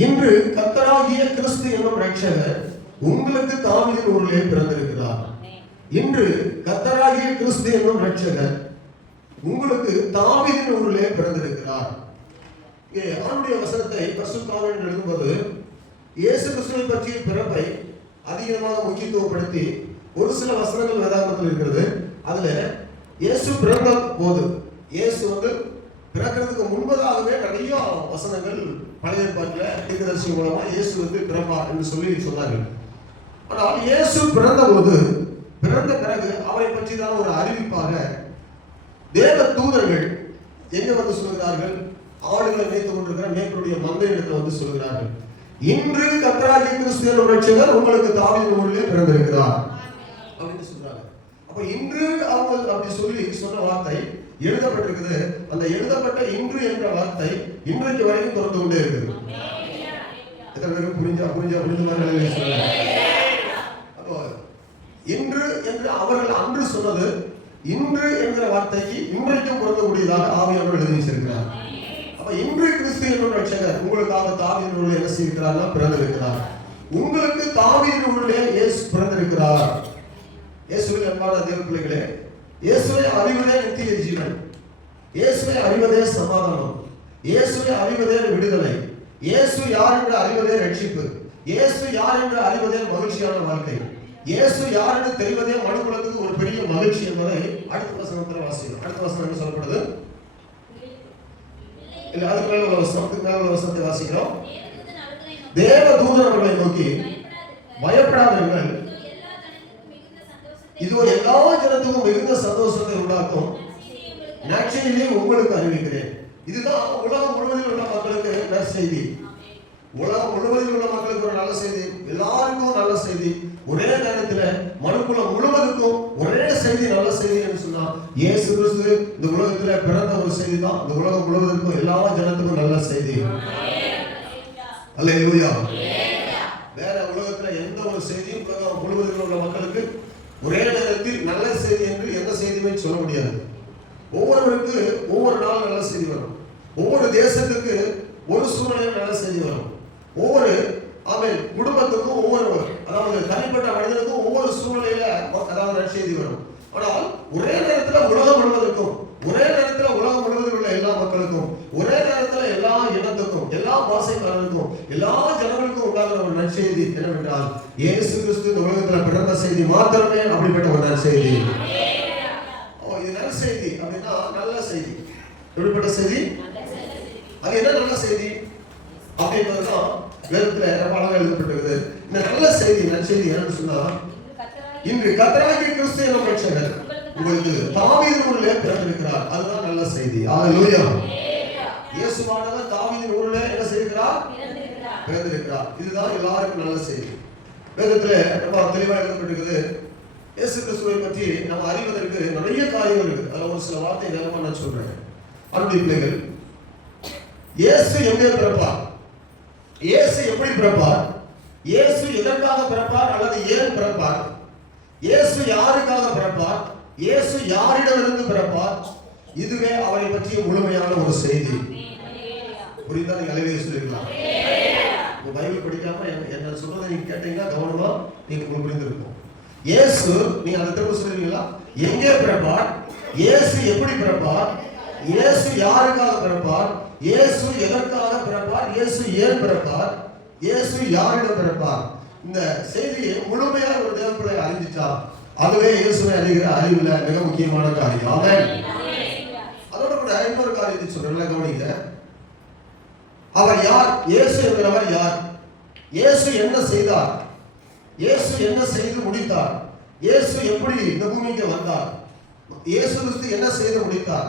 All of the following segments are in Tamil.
இன்று கர்த்தராகிய கிறிஸ்து என்னும் இரட்சகர் உங்களுக்கு தாவீதின் ஊரிலே பிறந்திருக்கிறார். இன்று கர்த்தராகிய கிறிஸ்து என்னும் இரட்சகர் உங்களுக்கு தாவீதின் ஊரிலே பிறந்திருக்கிறார். ஆண்டுடைய வசனத்தை பரிசுத்த ஆவியானவர் எழுதும்போது இயேசு கிறிஸ்துவை பற்றிய பிறப்பை அதிகமாக முக்கியத்துவப்படுத்தி ஒரு சில வசனங்கள் வேதாகமத்தில் இருக்கிறது. அதுல இயேசு பிறந்த போது, இயேசு பிறக்கிறதுக்கு முன்பதாகவே நிறைய வசனங்கள் பழைய ஏற்பாட்டில் தீர்க்கதரிசி மூலமா இயேசு பிறப்பார் என்று சொல்லி சொன்னார்கள். ஆனால் இயேசு பிறந்த போது, பிறந்த பிறகு அவரை பற்றி தான் ஒரு அறிவிப்பாக தேவ தூதர்கள் எங்க சொல்கிறார்கள்? ஆடுகளை மேய்த்துக் கொண்டிருக்கிற மேய்ப்பருடைய மந்தையிடத்தில் சொல்கிறார்கள், இன்று கர்த்தராகிய கிறிஸ்து என்னும் இரட்சகர் உங்களுக்கு தாவீதின் ஊரிலே பிறந்திருக்கிறார் அப்படின்னு சொல்றாங்க. அப்ப இன்று அவங்க அப்படி சொல்லி சொன்ன வார்த்தை எழுதப்பட்டிருக்குது. அந்த எழுதப்பட்ட இன்று என்ற வார்த்தை இன்றைக்கு வரைக்கும் தொடர்ந்து கொண்டே இருக்குது. எத்தனை பேருக்கு புரிஞ்ச மாதிரி அப்போ இன்று என்று அவர்கள் அன்று சொன்னது இன்று என்கிற வார்த்தைக்கு இன்றைக்கும் பொருந்தக்கூடியதாக ஆவியானவர் எழுதி வச்சிருக்கிறார். அப்ப இன்று கிறிஸ்து என்னும் இரட்சகர் உங்களுக்காக தாவீதின் ஊரிலே என்ன செய்திருக்கிறார்னா பிறந்திருக்கிறார். உங்களுக்கு தாவீதின் ஊரிலே இயேசு பிறந்திருக்கிறார். இயேசுவின் அன்பான தேவ பிள்ளைகளே, இயேசுவை அறிவதே நித்திய ஜீவன், இயேசுவை அறிவதே சமாதானம், இயேசுவை அறிவதே விடுதலை, இயேசு யார் என்று அறிவதே ரட்சிப்பு, இயேசு யார் என்று அறிவதே மகிழ்ச்சியான வாழ்க்கை, இயேசு யார் என்று தெரிவதே மனுக்குலத்துக்கு ஒரு பெரிய மகிழ்ச்சி என்பதை அடுத்த வசனத்தில் வாசிக்கிறோம். அடுத்த வசனம் என்ன சொல்லப்படுது? இல்ல, அதுக்கு மேல உள்ள வசனத்தை வாசிக்கிறோம். தேவ தூதன் அவர்களை நோக்கி, பயப்படாதீர்கள், இது எல்லா ஜனத்துக்கும் மிகுந்த சந்தோஷத்தை உண்டாக்கும் நற்செய்தியை உங்களுக்கு அறிவிக்கிறேன். இதுதான் உலகம் முழுவதில் உள்ள மக்களுக்கு நற்செய்தி. உலகம் முழுவதில் உள்ள மக்களுக்கு ஒரு நல்ல செய்தி, எல்லாருக்கும் நல்ல செய்தி. ஒரே நேரத்தில் மனுக்குலம் முழுவதுக்கும் ஒரே செய்தி, நல்ல செய்தி என்று சொன்னா இயேசு கிறிஸ்து இந்த உலகத்துல பிறந்த ஒரு செய்தி தான். இந்த உலகம் முழுவதற்கும் எல்லா ஜனத்துக்கும் நல்ல செய்தி. அல்லேலூயா. வேற உலகத்துல எந்த ஒரு செய்தியும் உலகம் முழுவதில் உள்ள மக்களுக்கு ஒரே நேரத்தில் நல்ல செய்தி என்று எந்த செய்தியுமே சொல்ல முடியாது. ஒவ்வொருவருக்கு ஒவ்வொரு நாள் நல்ல செய்தி வரும். ஒவ்வொரு தேசத்துக்கு ஒரு சூழ்நிலையில் நல்ல செய்தி வரும். ஒவ்வொரு குடும்பத்துக்கும் ஒவ்வொரு, அதாவது தனிப்பட்ட மனிதனுக்கும் ஒவ்வொரு சூழ்நிலையில அதாவது நற்செய்தி வரும். ஆனால் ஒரே நேரத்தில் உலகம் முழுவதற்கும், ஒரே நேரத்தில் உலகம் முழுவதில் உள்ள எல்லா மக்களுக்கும், ஒரே நேரத்தில் எல்லா இனத்துக்கும், எல்லா பாஷைக்காரருக்கும், எல்லா ஜனங்களுக்கும் உண்டாகிற ஒரு நற்செய்தி என்னவென்றால் இயேசு கிறிஸ்து இந்த உலகத்தில் பிறந்த செய்தி மாத்திரமே. அப்படிப்பட்ட ஒரு நற்செய்தி. இது நற்செய்தி அப்படின்னா நல்ல செய்தி. எப்படிப்பட்ட செய்தி? அது என்ன நல்ல செய்தி அப்படின்றதுதான் வேதத்துல ரொம்ப அழகா எழுதப்பட்டிருக்குது. இந்த நல்ல செய்தி, நற்செய்தி என்னன்னு சொன்னா, இன்று கர்த்தராகிய கிறிஸ்து என்னும் இரட்சகர் உங்களுக்கு தாவீதின் ஊரிலே பிறந்திருக்கிறார். அதுதான் நல்ல செய்தி. அல்லேலூயா. இயேசுவானவர் தாவீதின் ஊரிலே என்ன செய்கிறார்? பிறந்திருக்கிறார். இதுதான் எல்லாருக்கும் நல்ல செய்தி. வேதத்துல ரொம்ப தெளிவா எழுதப்பட்டிருக்குது. இயேசு கிறிஸ்துவை பற்றி நம்ம அறிவதற்கு நிறைய காரியங்கள் இருக்கு. அதுல ஒரு சில வார்த்தை வேகமா நான் சொல்றேன். அன்பு பிள்ளைகள், இயேசு எங்கே பிறப்பார்? இயேசு எப்படி பிறப்பார்? இயேசு எதற்காக பிறப்பார் அல்லது ஏன் பிறப்பார்? இயேசு யாருக்காக பிறப்பார்? இயேசு யாரிடமிருந்து பிறப்பார்? இதுவே அவரை பற்றிய முழுமையான ஒரு செய்தி. புரிந்தா? நீங்க அழகே சொல்லிருக்கலாம். பைபிள் படிக்காம என்ன சொல்றதை நீங்க கேட்டீங்கன்னா கவனமா நீங்க உங்களுக்கு புரிந்திருக்கும். இயேசு, நீங்க அந்த திரும்ப சொல்லுவீங்களா? எங்கே பிறப்பார்? இயேசு எப்படி பிறப்பார்? இயேசு யாருக்காக பிறப்பார்? இயேசு எதற்காக பிறப்பார்? இயேசு ஏன் பிறப்பார்? இயேசு யாரிடம் பிறப்பார்? இந்த செய்தியை முழுமையாக ஒரு தேவப்பிள்ளை அறிஞ்சிச்சா அதுவே இயேசுவை அறிகிற அறிவுல மிக முக்கியமான காரியம். ஆமென். அதோட கூட இன்னொரு காரியத்தை சொல்றேன், கவனிங்க. அவர் யார்? இயேசு என்கிறவர் யார்? இயேசு என்ன செய்தார்? இயேசு என்ன செய்து முடித்தார்? இயேசு எப்படி இந்த பூமிக்கு வந்தார்? இயேசு கிறிஸ்து என்ன செய்து முடித்தார்?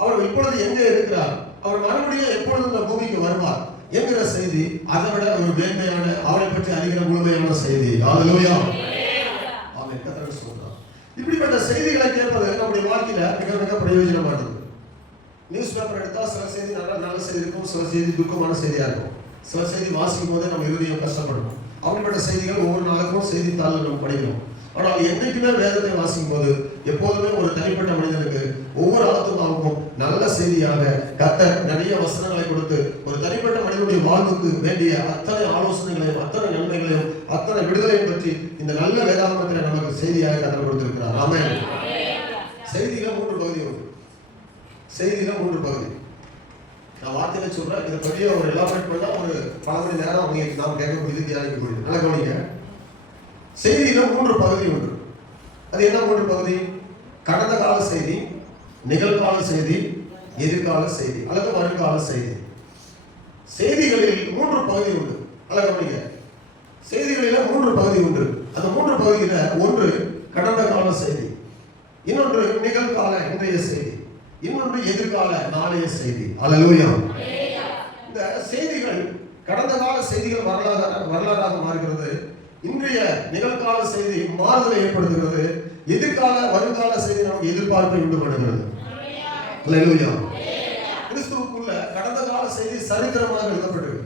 அவர் இப்பொழுது எங்கே இருக்கிறார்? அவர் மறுபடியும் எப்பொழுது இந்த பூமிக்கு வருவார் என்கிற செய்தி அதை விட ஒரு மேன்மையான, அவரை பற்றி அறிகிற முழுமையான செய்தி. அல்லேலூயா. ஆமென். கர்த்தர் சொல்றார். இப்படிப்பட்ட செய்திகளை கேட்பது நம்முடைய வாழ்க்கையில மிக மிக பிரயோஜனமானது. நியூஸ் பேப்பர் எடுத்தா சில செய்தி நல்ல செய்தி இருக்கும், சில செய்தி துக்கமான செய்தியா இருக்கும். சில செய்தி வாசிக்கும் போதே நம்ம இருதயம் கஷ்டப்படும். அப்படிப்பட்ட செய்திகள் ஒவ்வொரு நாளுக்கும் செய்தித்தாளில் நம்ம படிக்கிறோம். ஆனால் என்றைக்குமே வேதத்தை வாசிக்கும் போது எப்போதுமே ஒரு தனிப்பட்ட மனிதனுக்கு ஒவ்வொரு ஆத்துமாவுக்கும் நல்ல செய்தியாக கர்த்தர் நிறைய வசனங்களை கொடுத்து ஒரு தனிப்பட்ட மனிதனுடைய மனிதனுடைய வாழ்வுக்கு வேண்டிய அத்தனை ஆலோசனைகளையும் அத்தனை நன்மைகளையும் அத்தனை விடுதலையும் பற்றி இந்த நல்ல வேதாகமத்தில் நமக்கு செய்தியாக கற்றுக் கொடுத்திருக்கிறார். ஆமென். செய்தியில 3 பகுதி உண்டு. செய்தியில 3 பகுதி. நான் வார்த்தையில சொல்றேன், இதை பற்றி ஒரு எலாபரேட் பண்ணா ஒரு 10 மணி நேரம் அவங்க நாம் கேட்கக்கூடியது தியானிக்கக்கூடியது. நல்லா கவனிங்க. செய்தியில 3 பகுதி உண்டு. அது என்ன 3 பகுதி? கடந்த கால செய்தி, நிகழ்கால செய்தி, எதிர்கால செய்தி அல்லது வருங்கால செய்தி. செய்திகளில் 3 பகுதி உண்டு. நல்லா கவனிங்க. செய்திகளில 3 பகுதி உண்டு. அந்த 3 பகுதியில ஒன்று கடந்த கால செய்தி, இன்னொன்று நிகழ்கால இன்றைய செய்தி, இன்னொன்று எதிர்கால நாளைய செய்தி. அல்லேலூயா. இந்த செய்திகள் கடந்த கால செய்திகள் வரலாறாக மாறுகிறது. இன்றைய நிகழ்கால செய்தி மாறுதலை ஏற்படுத்துகிறது. எதிர்கால வருங்கால செய்தி நமக்கு எதிர்பார்ப்பை உண்டு பண்ணுகிறது. அல்லேலூயா. கிறிஸ்துவுக்குள்ள கடந்த கால செய்தி சரித்திரமாக எழுதப்பட்டது.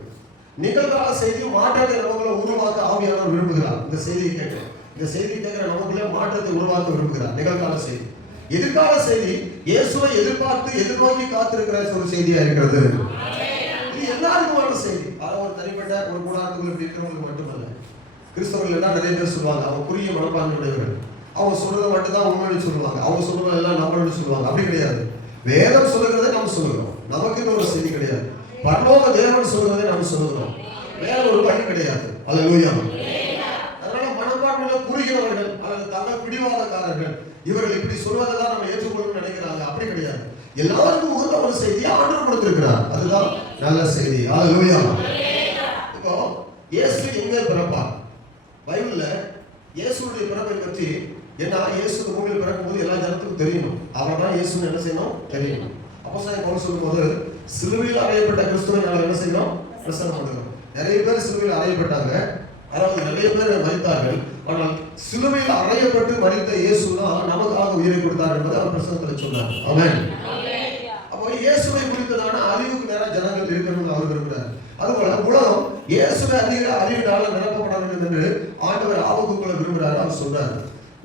நிகழ்கால செய்தி மாற்றத்தை நமக்குள்ள உருவாக்க ஆவியானவர் விரும்புகிறார். இந்த செய்தியை கேட்க நமக்குள்ள மாற்றத்தை உருவாக்க விரும்புகிறார். நிகழ்கால செய்தி. எதிர்கால செய்தி இயேசுவை எதிர்பார்த்து எதிர்நோக்கி காத்திருக்கிற ஒரு செய்தியா இருக்கிறது. இது எல்லாருக்குமான செய்தி. ஒரு தனிப்பட்ட ஒரு கூடாரத்துக்குள்ள இப்படி இருக்கிறவங்களுக்கு மட்டுமல்ல. கிறிஸ்தவர்கள் எல்லாம் நிறைய பேர் சொல்லுவாங்க, அவங்க குறுகிய மனப்பான்மையுடையவர்கள். அவங்க சொல்றதை மட்டும் தான் உண்மைன்னு சொல்லுவாங்க, அவங்க சொல்றதை எல்லாம் நம்மளும் சொல்லுவாங்க. அப்படி கிடையாது. வேதம் சொல்லுகிறதை நம்ம சொல்லுகிறோம். நமக்கு ஒரு செய்தி கிடையாது. பரலோக தேவன் சொல்லுவதை நாம் சொல்லுகிறோம். வேற ஒரு வழி கிடையாது. அல்லேலூயா. அதனால மனப்பான்மையில குறுகிறவர்கள் அல்லது தங்க பிடிவாதக்காரர்கள் இவர்கள் இப்படி சொல்வதை தான் நம்ம ஏற்றுக்கொள்ளணும்னு நினைக்கிறாங்க. அப்படி கிடையாது. எல்லாருக்கும் உகந்த ஒரு செய்தியை ஆண்டவர் கொடுத்திருக்கிறார். அதுதான் நல்ல செய்தி. அல்லேலூயா. இப்போ இயேசு எங்கே பிறப்பார்? பைபிள்ல இயேசுடைய பிறப்பை பற்றி என்ன, இயேசு பூமியில் பிறக்கும்போது எல்லா ஜனத்துக்கும் தெரியணும். அவர் தான் இயேசுன்னு என்ன செய்யணும்? தெரியணும். அப்போஸ்தலன் பவுல் சொல்லும்போது சிலுவையில் அறையப்பட்ட கிறிஸ்துவை நாங்கள் என்ன செய்யணும்? பிரசங்கம் பண்ணுகிறோம். நிறைய பேர் சிலுவையில் அறையப்பட்டாங்க, அதாவது நிறைய பேர் மரித்தார்கள். ஆனால் சிலுவையில் அறையப்பட்டு மரித்த இயேசு தான் நமக்காக உயிரை கொடுத்தார் என்பதை அவர் பிரசங்கத்தில் சொன்னார். ஆமென். அப்போ இயேசுவை குறித்ததான அறிவுக்கு நேரம் ஜனங்கள் இருக்கணும்னு அவர் விரும்புகிறார். அதுபோல உலகம் இயேசுவை அறிவினால நிரப்பப்பட வேண்டும் என்று ஆண்டவர் ஆபத்துக்குள்ள விரும்புகிறார். அவர் சொல்றார்,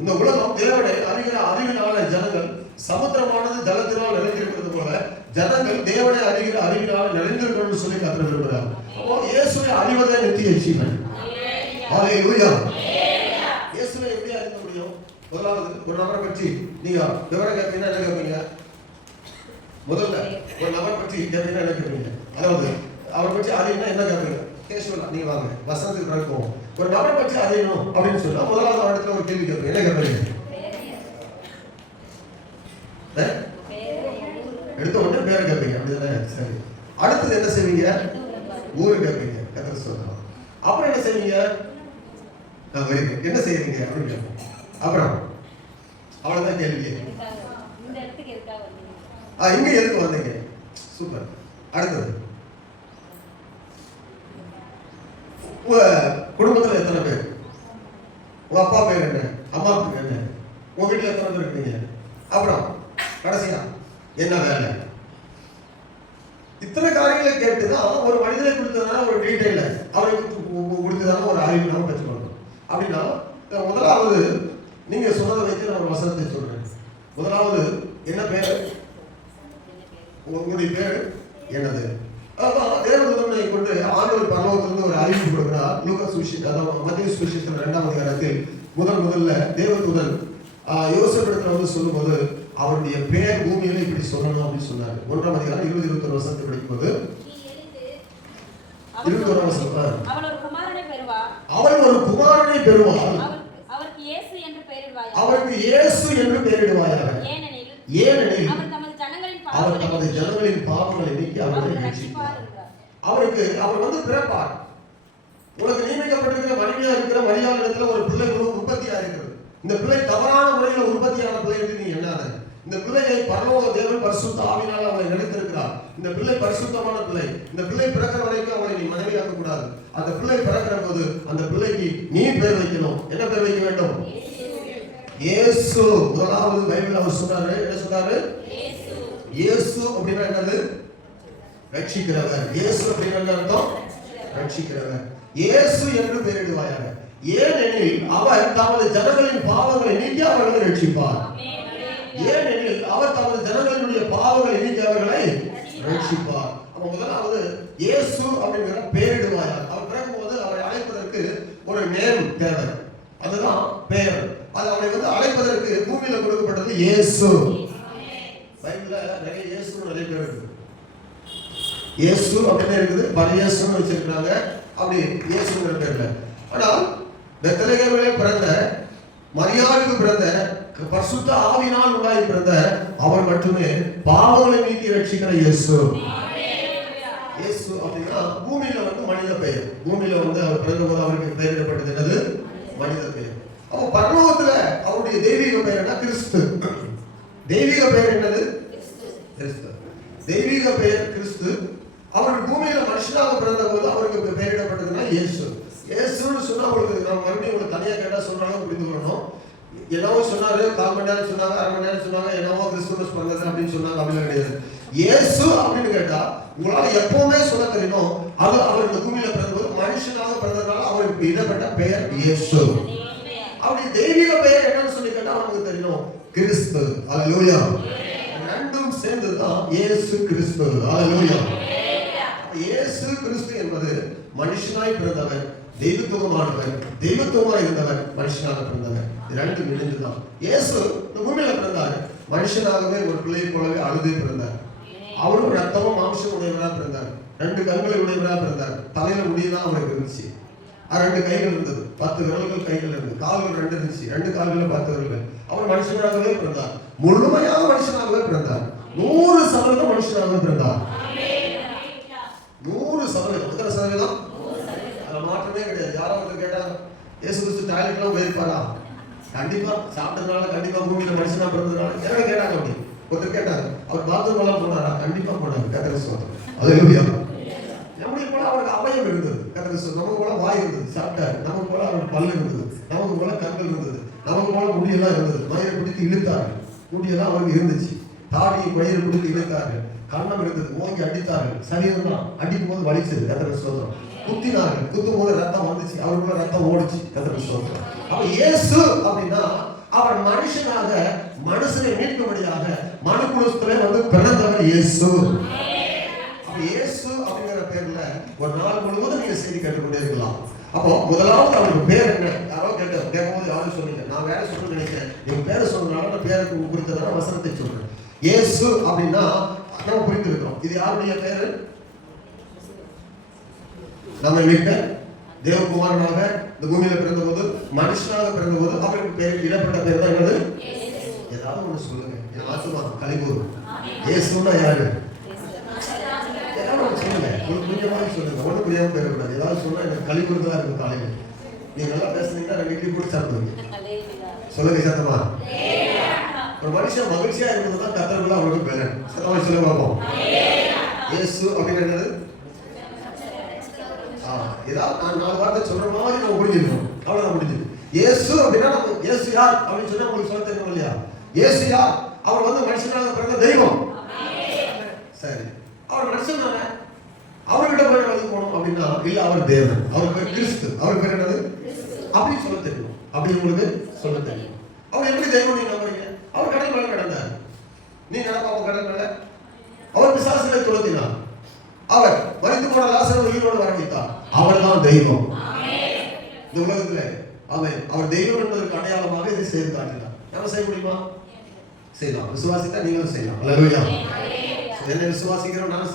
இந்த உலகம் தேவனை அறிகிற அறிவினால ஜனங்கள் சமுத்திரமானது ஜலத்தினால் நிறைந்திருக்கிறது போல ஜனங்கள் தேவனை அறிகிற அறிவினால் நிறைந்திருக்கணும்னு சொல்லி கர்த்தர் விரும்புகிறார். அப்போ இயேசுவை அறிவதே நித்திய ஜீவன். அல்லேலூயா. இயேசுவை எப்படி அறிய முடியும்? முதலாவது ஒரு நபரை பற்றி நீங்க விவரம் கேட்பீங்கன்னா என்ன கேட்பீங்க? முதல்ல ஒரு நபரை பற்றி கேட்பீங்கன்னா என்ன கேட்பீங்க? அதாவது அவரை பற்றி அறியணும்னா என்ன கேட்பீங்க? கேஷுவலா நீங்க வாங்க வசனத்துக்கு பிறக்கும் ஒரு நபரை பற்றி அறியணும் அப்படின்னு சொன்னா முதலாவது இடத்துல ஒரு கேள்வி கேட்பீங்க. என்ன கேட்பீங்க? எடுத்த உடனே பேரை கேட்பீங்க. அப்படிதானே? சரி. அடுத்தது என்ன செய்வீங்க? ஊரு கேட்பீங்க. கர்த்தர் சொல்றார். அப்புறம் என்ன செய்வீங்க? என்ன செய்வீங்க அப்படின்னு கேட்போம். அப்புறம் அவ்வளவுதான் கேள்வி. இங்க எதுக்கு வந்தீங்க? சூப்பர். அடுத்தது உங்க குடும்பத்துல எத்தனை பேர்? உங்க அப்பா பேர் என்ன? அம்மா பேர் என்ன? உங்க வீட்டுல எத்தனை பேர் இருக்கீங்க? அப்புறம் கடைசியா என்ன வேலை? இத்தனை காரியங்களை கேட்டுதான் ஒரு மனிதனை கொடுத்ததான ஒரு டீடைல அவருக்கு கொடுத்ததான ஒரு அறிவு நம்ம பெற்றுக்கொள்ளணும். அப்படின்னா முதலாவது நீங்க சொன்னதை வைத்து நான் ஒரு வசனத்தை சொல்றேன். முதலாவது என்ன பேர்? உங்களுடைய பேர் என்னது? அதான் தேவதூதனை கொண்டு ஆண்டவர் பரலோகத்திலிருந்து ஒரு அறிவிப்பு கொடுக்கிறார். லூக்கா சுவிசேஷம், அதாவது மத்தேயு சுவிசேஷம் 2ஆம் அதிகாரத்தில் முதல்ல தேவதூதன் யோசேப்பிடத்தில் வந்து சொல்லும்போது அவருடைய பேர் பூமியில இப்படி சொல்லணும் அப்படின்னு சொன்னார். 1ஆம் அதிகாரம் 20-21 வசனத்தை படிக்கும்போது 21 வசனம், அவள் ஒரு குமாரனை பெறுவாள், அவருக்கு இயேசு என்று பெயரிடுவாயாக, ஏனெனில் அவர் தமது ஜனங்களின் பாவங்களை நீக்கி அவர்களை ரட்சிப்பார். அவர் வந்து பிறப்பார். உனக்கு நியமிக்கப்பட்டிருக்கிற மனைவியா இருக்கிற மரியாதையிடத்துல ஒரு பிள்ளை உற்பத்தியா இருக்கிறது. இந்த பிள்ளை தவறான முறையில் உற்பத்தியான பிள்ளை என்று நீ எண்ணாத. இந்த பிள்ளையை பரலோக தேவன் பரிசுத்த ஆவியினால் அவளை நினைத்திருக்கிறார். இந்த பிள்ளை பரிசுத்தமான பிள்ளை. இந்த பிள்ளை பிறக்கிற வரைக்கும் அவளை நீ மனைவியாக்க கூடாது. அந்த பிள்ளை பிறக்கிற போது அந்த பிள்ளைக்கு நீ பேர் வைக்கணும். என்ன பேர் வைக்க வேண்டும்? இயேசு. முதலாவது பைபிள் அவர் சொன்னாரு. என்ன சொன்னாரு? இயேசு அப்படின்னா என்னது? ரட்சிக்கிறவர். இயேசு அப்படின்னா என்ன அர்த்தம்? ரட்சிக்கிறவர். இயேசு என்று பெயரிடுவாயாக, ஏனெனில் அவர் தமது ஜனங்களின் பாவங்களை நீக்கி அவர்களை ரட்சிப்பார். ஏனெனில் அவர் தமது ஜனங்களினுடைய பாவங்களை நீக்கி அவர்களை ரட்சிப்பார். அப்ப முதலாவது இயேசு அப்படிங்கிற பேரிடுவாயார். அவர் பிறக்கும்போது அவரை அழைப்பதற்கு ஒரு நேம் தேவை, அதுதான் பெயர். அது அவரை அழைப்பதற்கு பூமியில கொடுக்கப்பட்டது இயேசு. பைபிள்ல நிறைய இயேசு நிறைய பேர் இருக்கு. இயேசு அப்படின்னு இருக்குது, பரியேசுன்னு வச்சிருக்காங்க, அப்படி இயேசுங்கிற பேர்ல. ஆனால் பெத்லகேமிலே பிறந்த, மரியாளுக்கு பிறந்த, பரிசுத்த ஆவியினால் உண்டாகி பிறந்த அவர் மட்டுமே பாவங்களை நீக்கி ரட்சிக்கிற இயேசு. இயேசு அப்படின்னா பூமியில மனித பெயர். பூமியில அவர் பிறந்த போது அவருக்கு பெயரிடப்பட்டது என்னது? மனித பெயர். அப்போ பரலோகத்துல அவருடைய தெய்வீக பெயர் என்ன? கிறிஸ்து. தெய்வீக பெயர் என்னது? கிறிஸ்து. தெய்வீக பெயர் கிறிஸ்து. அவர் பூமியில மனுஷனாக பிறந்த போது அவருக்கு பெயரிடப்பட்டதுன்னா இயேசு. இயேசுன்னு சொன்னா உங்களுக்கு நான் மறுபடியும் உங்களுக்கு தனியா கேட்டா சொல்றாங்க, புரிந்து கொள்ளணும். என்னவோ சொன்னாரு, 4 மணி நேரம் சொன்னாங்க, 1/2 மணி நேரம் சொன்னாங்க, என்னவோ கிறிஸ்துமஸ் பிறந்தது அப்படின்னு சொன்னாங்க, அப்படிலாம் கிடையாது. இயேசு அப்படின்னு கேட்டா உங்களால எப்பவுமே சொல்ல தெரியணும், அது அவர் இந்த பூமியில பிறந்தபோது மனுஷனாக பிறந்ததுனால அவருக்கு இடப்பட்ட பெயர் இயேசு. அப்படி தெய்வீக பெயர் என்னன்னு சொல்லி கேட்டா நமக்கு தெரியணும், கிறிஸ்து. அல்லேலூயா. ரெண்டும் சேர்ந்ததுதான் இயேசு கிறிஸ்து. அல்லேலூயா. இயேசு கிறிஸ்து என்பது மனுஷனாய் பிறந்தவர், தெய்வத்துவமானவர், தெய்வத்துவமாய் இருந்தவர், மனுஷனாக பிறந்தவர். ரெண்டு இணைந்துதான் இயேசு இந்த பூமியில பிறந்தார். மனுஷனாகவே ஒரு பிள்ளையை போலவே அழுது பிறந்தார். அவரும் ரத்தமும் மாம்சம் உடையவராக பிறந்தார். 2 கண்களை உடையவராக பிறந்தார். தலையில முடியதான் அவருக்கு இருந்துச்சு. 2 கைகள் இருந்தது, 10 விரல்கள் கைகள் இருந்தது, கால்கள் 2 இருந்துச்சு, 2 கால்கள் 10 விரல்கள். அவர் மனுஷனாகவே பிறந்தார், முழுமையாக மனுஷனாகவே பிறந்தார். 100% மனுஷனாகவே பிறந்தார். 100%. எத்தனை சதவீதம்? அதுல மாற்றமே கிடையாது. யாராவது கேட்டாங்க, இயேசு கிறிஸ்து டாய்லெட்லாம் போயிருப்பாரா? கண்டிப்பா. சாப்பிட்டதுனால, கண்டிப்பா பூமியில மனுஷனா பிறந்ததுனால. யாரும் கேட்டாங்க, அப்படி ஒருத்தர் கேட்டாங்க, அவர் பாத்ரூம் எல்லாம் போனாரா? கண்டிப்பா போனாரு. கர்த்தருக்கு ஸ்தோத்திரம். அல்லேலூயா. நம்மளை போல அவருக்கு அவயம் இருந்தது. கர்த்தருக்கு ஸ்தோத்திரம். நமக்கு போல வாய் இருந்தது, சாப்பிட்டாரு. நமக்கு போல அவருக்கு பல்லு இருந்தது, நமக்கு போல கண்கள் இருந்தது, நமக்கு போல முடியெல்லாம் இருந்தது. மயிரை பிடித்து இழுத்தாரு, முடியெல்லாம் அவருக்கு இருந்துச்சு. தாடியை மயிரை பிடித்து இழுத்தாரு. கண்ணம் இருந்தது, ஓங்கி அடித்தார்கள். சரீரம் தான் அடிக்கும் போது வலிச்சது. கர்த்தருக்கு ஸ்தோத்திரம். குத்தினார்கள், குத்தும் போது ரத்தம் வந்துச்சு, அவருக்குள்ள ரத்தம் ஓடிச்சு. கர்த்தருக்கு ஸ்தோத்திரம். அப்ப இயேசு அப்படின்னா அவர் மனுஷனாக மனுஷனை மீட்கும்படியாக மனுக்குலத்திலே பிறந்தவர் இயேசு. அப்ப இயேசு அப்படிங்கிற பேர்ல ஒரு நாள் முழுவதும் நீங்க செய்தி கேட்டுக்கொண்டே இருக்கலாம். அப்போ முதலாவது அவருக்கு பேர் என்ன? யாரோ கேட்கும்போது யாரும் சொல்லுங்க, நான் வேற சொல்ல நினைக்கிறேன், நீங்க பேரை சொன்னதுனால நான் பேருக்கு குறித்ததான வசனத்தை சொல்றேன். இயேசு அப்படின்னா நம்ம புரிந்திருக்கிறோம், இது யாருடைய பேரு? நம்ம வீட்டு தேவகுமாரனாக இந்த பூமியில பிறந்த போது, மனுஷனாக பிறந்த போது அவருக்கு பேர் இடப்பட்ட பேர் தான் என்னது? ஏதாவது ஒண்ணு சொல்லுங்க. என் ஆத்துமா கலிகூர். இயேசுன்னா யாரு? ஏதாவது ஒண்ணு சொல்லுங்க. உங்களுக்கு புரியாம சொல்லுங்க, ஒண்ணு புரியாம பேரக்கூடாது. ஏதாவது சொன்னா எனக்கு கலிகூர் தான் இருக்கும். காலையில நீங்க நல்லா பேசுனீங்கன்னா 2 இட்லி போட்டு சாப்பிடுவீங்க. சொல்லுங்க சத்தமா. ஒரு மனுஷன் மகிழ்ச்சியா இருந்ததுதான் கர்த்தருக்குள்ள அவருக்கு பலன். சத்தமா சொல்லுங்க பார்ப்போம். இயேசு அப்படின்னு என்னது? ஏதாவது நான் 4 வார்த்தை சொல்ற மாதிரி நம்ம புரிஞ்சுக்கணும். அவ்வளவுதான் முடிஞ்சது. இயேசு அப்படின்னா நம்ம இயேசு யார் அப்படின்னு சொன்னா உங்களுக்கு சொல்ல தெரியும் இல்லையா? இயேசு யார்? அவர் மனுஷனாக பிறந்த தெய்வம். சரி, அவர் மனுஷன் தானே, அவர்கிட்ட போய் வந்து போகணும் அப்படின்னா இல்ல, அவர் தேவன், அவர் பேர் கிறிஸ்து. அவர் பேர் என்னது அப்படின்னு சொல்ல தெரியும். அப்படி உங்களுக்கு சொல்ல தெரியும். அவர் எப்படி தெய்வம் நீங்க நம்புறீங்க? அவர் கடல் மேல கடந்தார், நீங்க நடப்பாங்க கடல் மேல. அவர் பிசாசுகளை துரத்தினார், அவர் மரித்து போன லாசரை உயிரோடு வர வைத்தார். அவர் தான் தெய்வம் இந்த உலகத்துல. அவர் தெய்வம் என்பதற்கு அடையாளமாக இதை செய்து காட்டினார். நம்ம செய்ய முடியுமா? செய்யலாம். விசுவாசித்தா நீங்களும் செய்யலாம். அல்லேலூயா. என்னை விசுவாசிக்கிறோம், நான்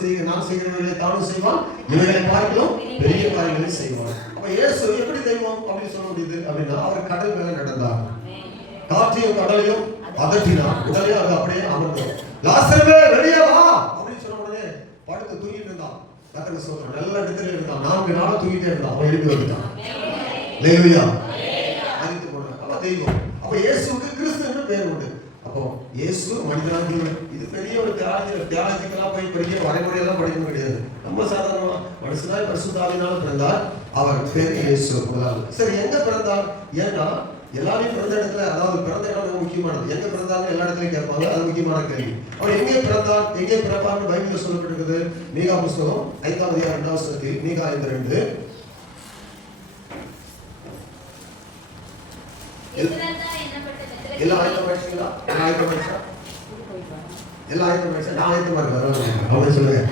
செய்கிறவர்களை தானும் செய்வான், இவைகளை பார்க்கலாம் பெரிய காரியங்களை செய்வான். அப்ப இயேசு எப்படி தெய்வம் அப்படின்னு சொல்ல முடியுது அப்படின்னா, அவர் கடல் மேல நடந்தார், காற்றையும் கடலையும் அதட்டினார், உடனே அது அப்படியே அமர்ந்தது. லாசரே வெளியே வா அப்படின்னு சொன்ன உடனே படுத்து தூங்கிட்டு இருந்தான். கர்த்தருக்கு ஸ்தோத்திரம். நல்ல நித்திரையில இருந்தான். 4 நாளா தூங்கிட்டே இருந்தான். அவன் எழுப்பி வந்துட்டான். அல்லேலூயா. அறிந்து போனார். அப்ப தெய்வம். அப்ப இயேசுவுக்கு கிறிஸ்து என்று பெயர் உண்டு. அப்போ இயேசு மனிதனாக, இது பெரிய ஒரு தியாலஜிக்கலா போய் பெரிய வரைமுறையெல்லாம் படிக்கணும் கிடையாது. நம்ம சாதாரணமா மனுஷனாய் பரிசுத்த ஆவியினால பிறந்தார். அவர் பேர் இயேசு. சரி, எங்க பிறந்தார்? ஏன்னா எல்லாரையும் பிறந்த இடத்துல, அதாவது பிறந்த இடம் முக்கியமானது. எங்க பிறந்தாலும் எல்லா இடத்துலையும் கேட்பாங்க, அது முக்கியமான கேள்வி. அவர் எங்கே பிறந்தார், எங்கே பிறப்பார்னு பைபிள்ல சொல்லப்பட்டிருக்குது. மீகா புஸ்தகம் 5ஆம் அதிகாரம் 2ஆம் வசனத்தில், மீகா 5:2. எல்லாம் ஆயத்தமாயிடுச்சுங்களா? எல்லாம் ஆயத்தமாயிடுச்சா? எல்லாம் ஆயத்தமாயிடுச்சா? நான் ஆயத்தமா இருக்கேன். அவங்க சொல்லுங்க.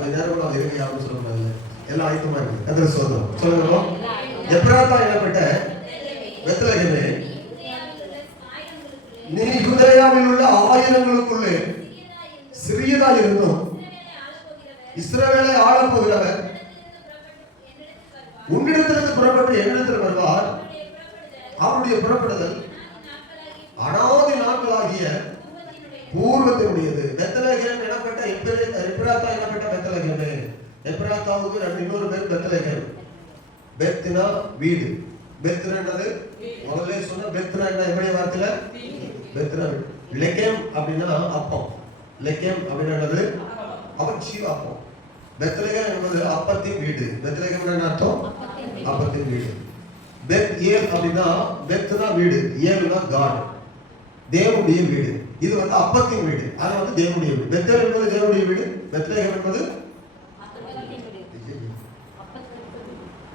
கொஞ்ச நேரம் கூட அது இருக்கு யாரும் சொல்லுவாங்க. எல்லாம் ஆயத்தமா இருக்கு. கர்த்தர் சோதரம் சொல்லுங்க. எப்ராத்தா எனப்பட்ட பெத்லகேமே, நீ யூதேயாவில் உள்ள ஆயிரங்களுக்குள்ளே சிறியதா இருந்தும் இஸ்ரவேலை ஆளப் போகிறவர் உன்னிடத்திலிருந்து புறப்பட்டு என்னிடத்தில் வருவார். அவருடைய புறப்படுதல் அனாதி நாட்களாகிய பூர்வத்தினுடையது. பெத்லகேம் எனப்பட்ட எப்ராத்தா எனப்பட்ட பெத்லகேமே. எப்ராத்தாவுக்கு இன்னொரு பேர் பெத்லகேம். பெத்னா வீடு. பெத்னா என்னது? முதல்ல சொன்ன பெத்னா என்ன எபிரேய வார்த்தையில? பெத்னா. லெகேம் அப்படின்னா அப்பம். லெகேம் அப்படின்னா என்னது? அவன் ஜீவ அப்பம். பெத்லகேம் என்பது அப்பத்தின் வீடு. பெத்லகேம் என்ன அர்த்தம்? அப்பத்தின் வீடு. பெத் ஏல் அப்படின்னா பெத்னா வீடு, ஏல்னா காட், தேவனுடைய வீடு. இது வந்து அப்பத்தின் வீடு, அது வந்து தேவனுடைய வீடு. பெத்தேல் என்பது தேவனுடைய வீடு, பெத்லகேம் என்பது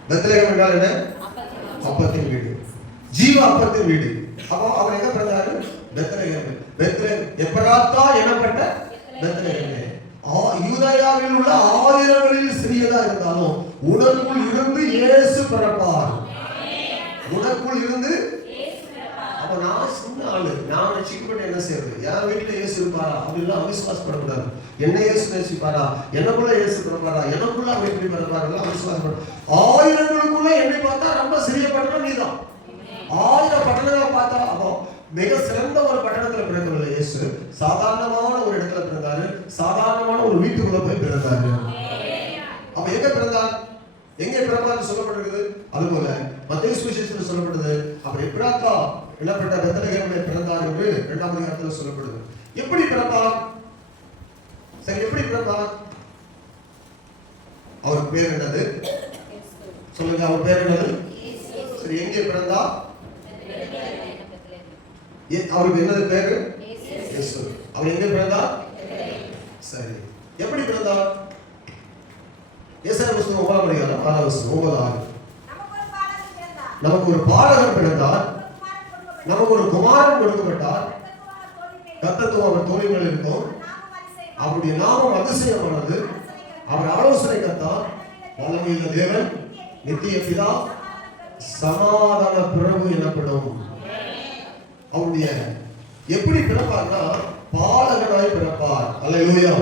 பெத்லகேம் என்றால் என்ன? அப்பத்தின் வீடு, ஜீவ அப்பத்தின் வீடு. அப்போ அவர் எங்க பிறந்தாரு? பெத்லகேம். பெத்லகேம் எப்ராத்தா எனப்பட்ட பெத்லகேமே, யூதேயாவில் உள்ள ஆயிரங்களில் சிறியதா இருந்தாலும் உனக்குள் இருந்து இயேசு பிறப்பார். உனக்குள் இருந்து. அப்ப நான் சின்ன ஆளு, நான் ரட்சிக்கப்பட்டு என்ன செய்யறது? என் வீட்டுல இயேசு இருப்பாரா அப்படின்னா அவிசுவாசப்படக்கூடாது. என்ன இயேசு நேசிப்பாரா? எனக்குள்ள இயேசு பிறப்பாரா? எனக்குள்ள அவன் எப்படி பிறப்பாரு? அவிசுவாசப்பட. ஆயிரங்களுக்குள்ள என்னை பார்த்தா ரொம்ப சிறிய பட்டணம் நீதான். 1000 பட்டணங்களை பார்த்தா அப்போ மிக சிறந்த ஒரு பட்டணத்துல பிறக்கவில்லை இயேசு. சாதாரணமான ஒரு இடத்துல பிறந்தாரு, சாதாரணமான ஒரு வீட்டுக்குள்ள போய் பிறந்தாரு. அப்ப எங்க பிறந்தார்? எங்கே பிறந்தார் சொல்லப்பட்டிருக்குது. அதுபோல மத்தேயு சுவிசேஷத்தில் சொல்லப்படுது. அவர் எப்ராத்தா எனப்பட்ட பெத்லகேமிலே பிறந்தார் என்று 2ஆம் அதிகாரத்தில் சொல்லப்படுது. எப்படி பிறந்தார்? சரி, எப்படி பிறந்தார்? அவர் பேர் என்னது? சொல்லுங்க, அவர் பேர் என்னது? சரி, எங்கே பிறந்தார்? அவருக்கு என்னது பேரு? இயேசு. அவர் எங்கே பிறந்தார்? சரி, எப்படி பிறந்தார்? ஏசாயா புத்தகம் 9ஆம் அதிகாரம் 6ஆம் வசனம் 9:6. நமக்கு ஒரு பாலகன் பிறந்தார், நமக்கு ஒரு குமாரன் கொடுக்கப்பட்டார், கர்த்தத்துவம் அவர் தோளில் இருக்கும், அவருடைய நாமம் அதிசயமானது, அவர் ஆலோசனை கர்த்தர், வல்லமையுள்ள தேவன், நித்திய பிதா, சமாதான பிரபு எனப்படும். அவருடைய எப்படி பிறப்பார்னா பாலகனாய் பிறப்பார். அல்லேலூயா.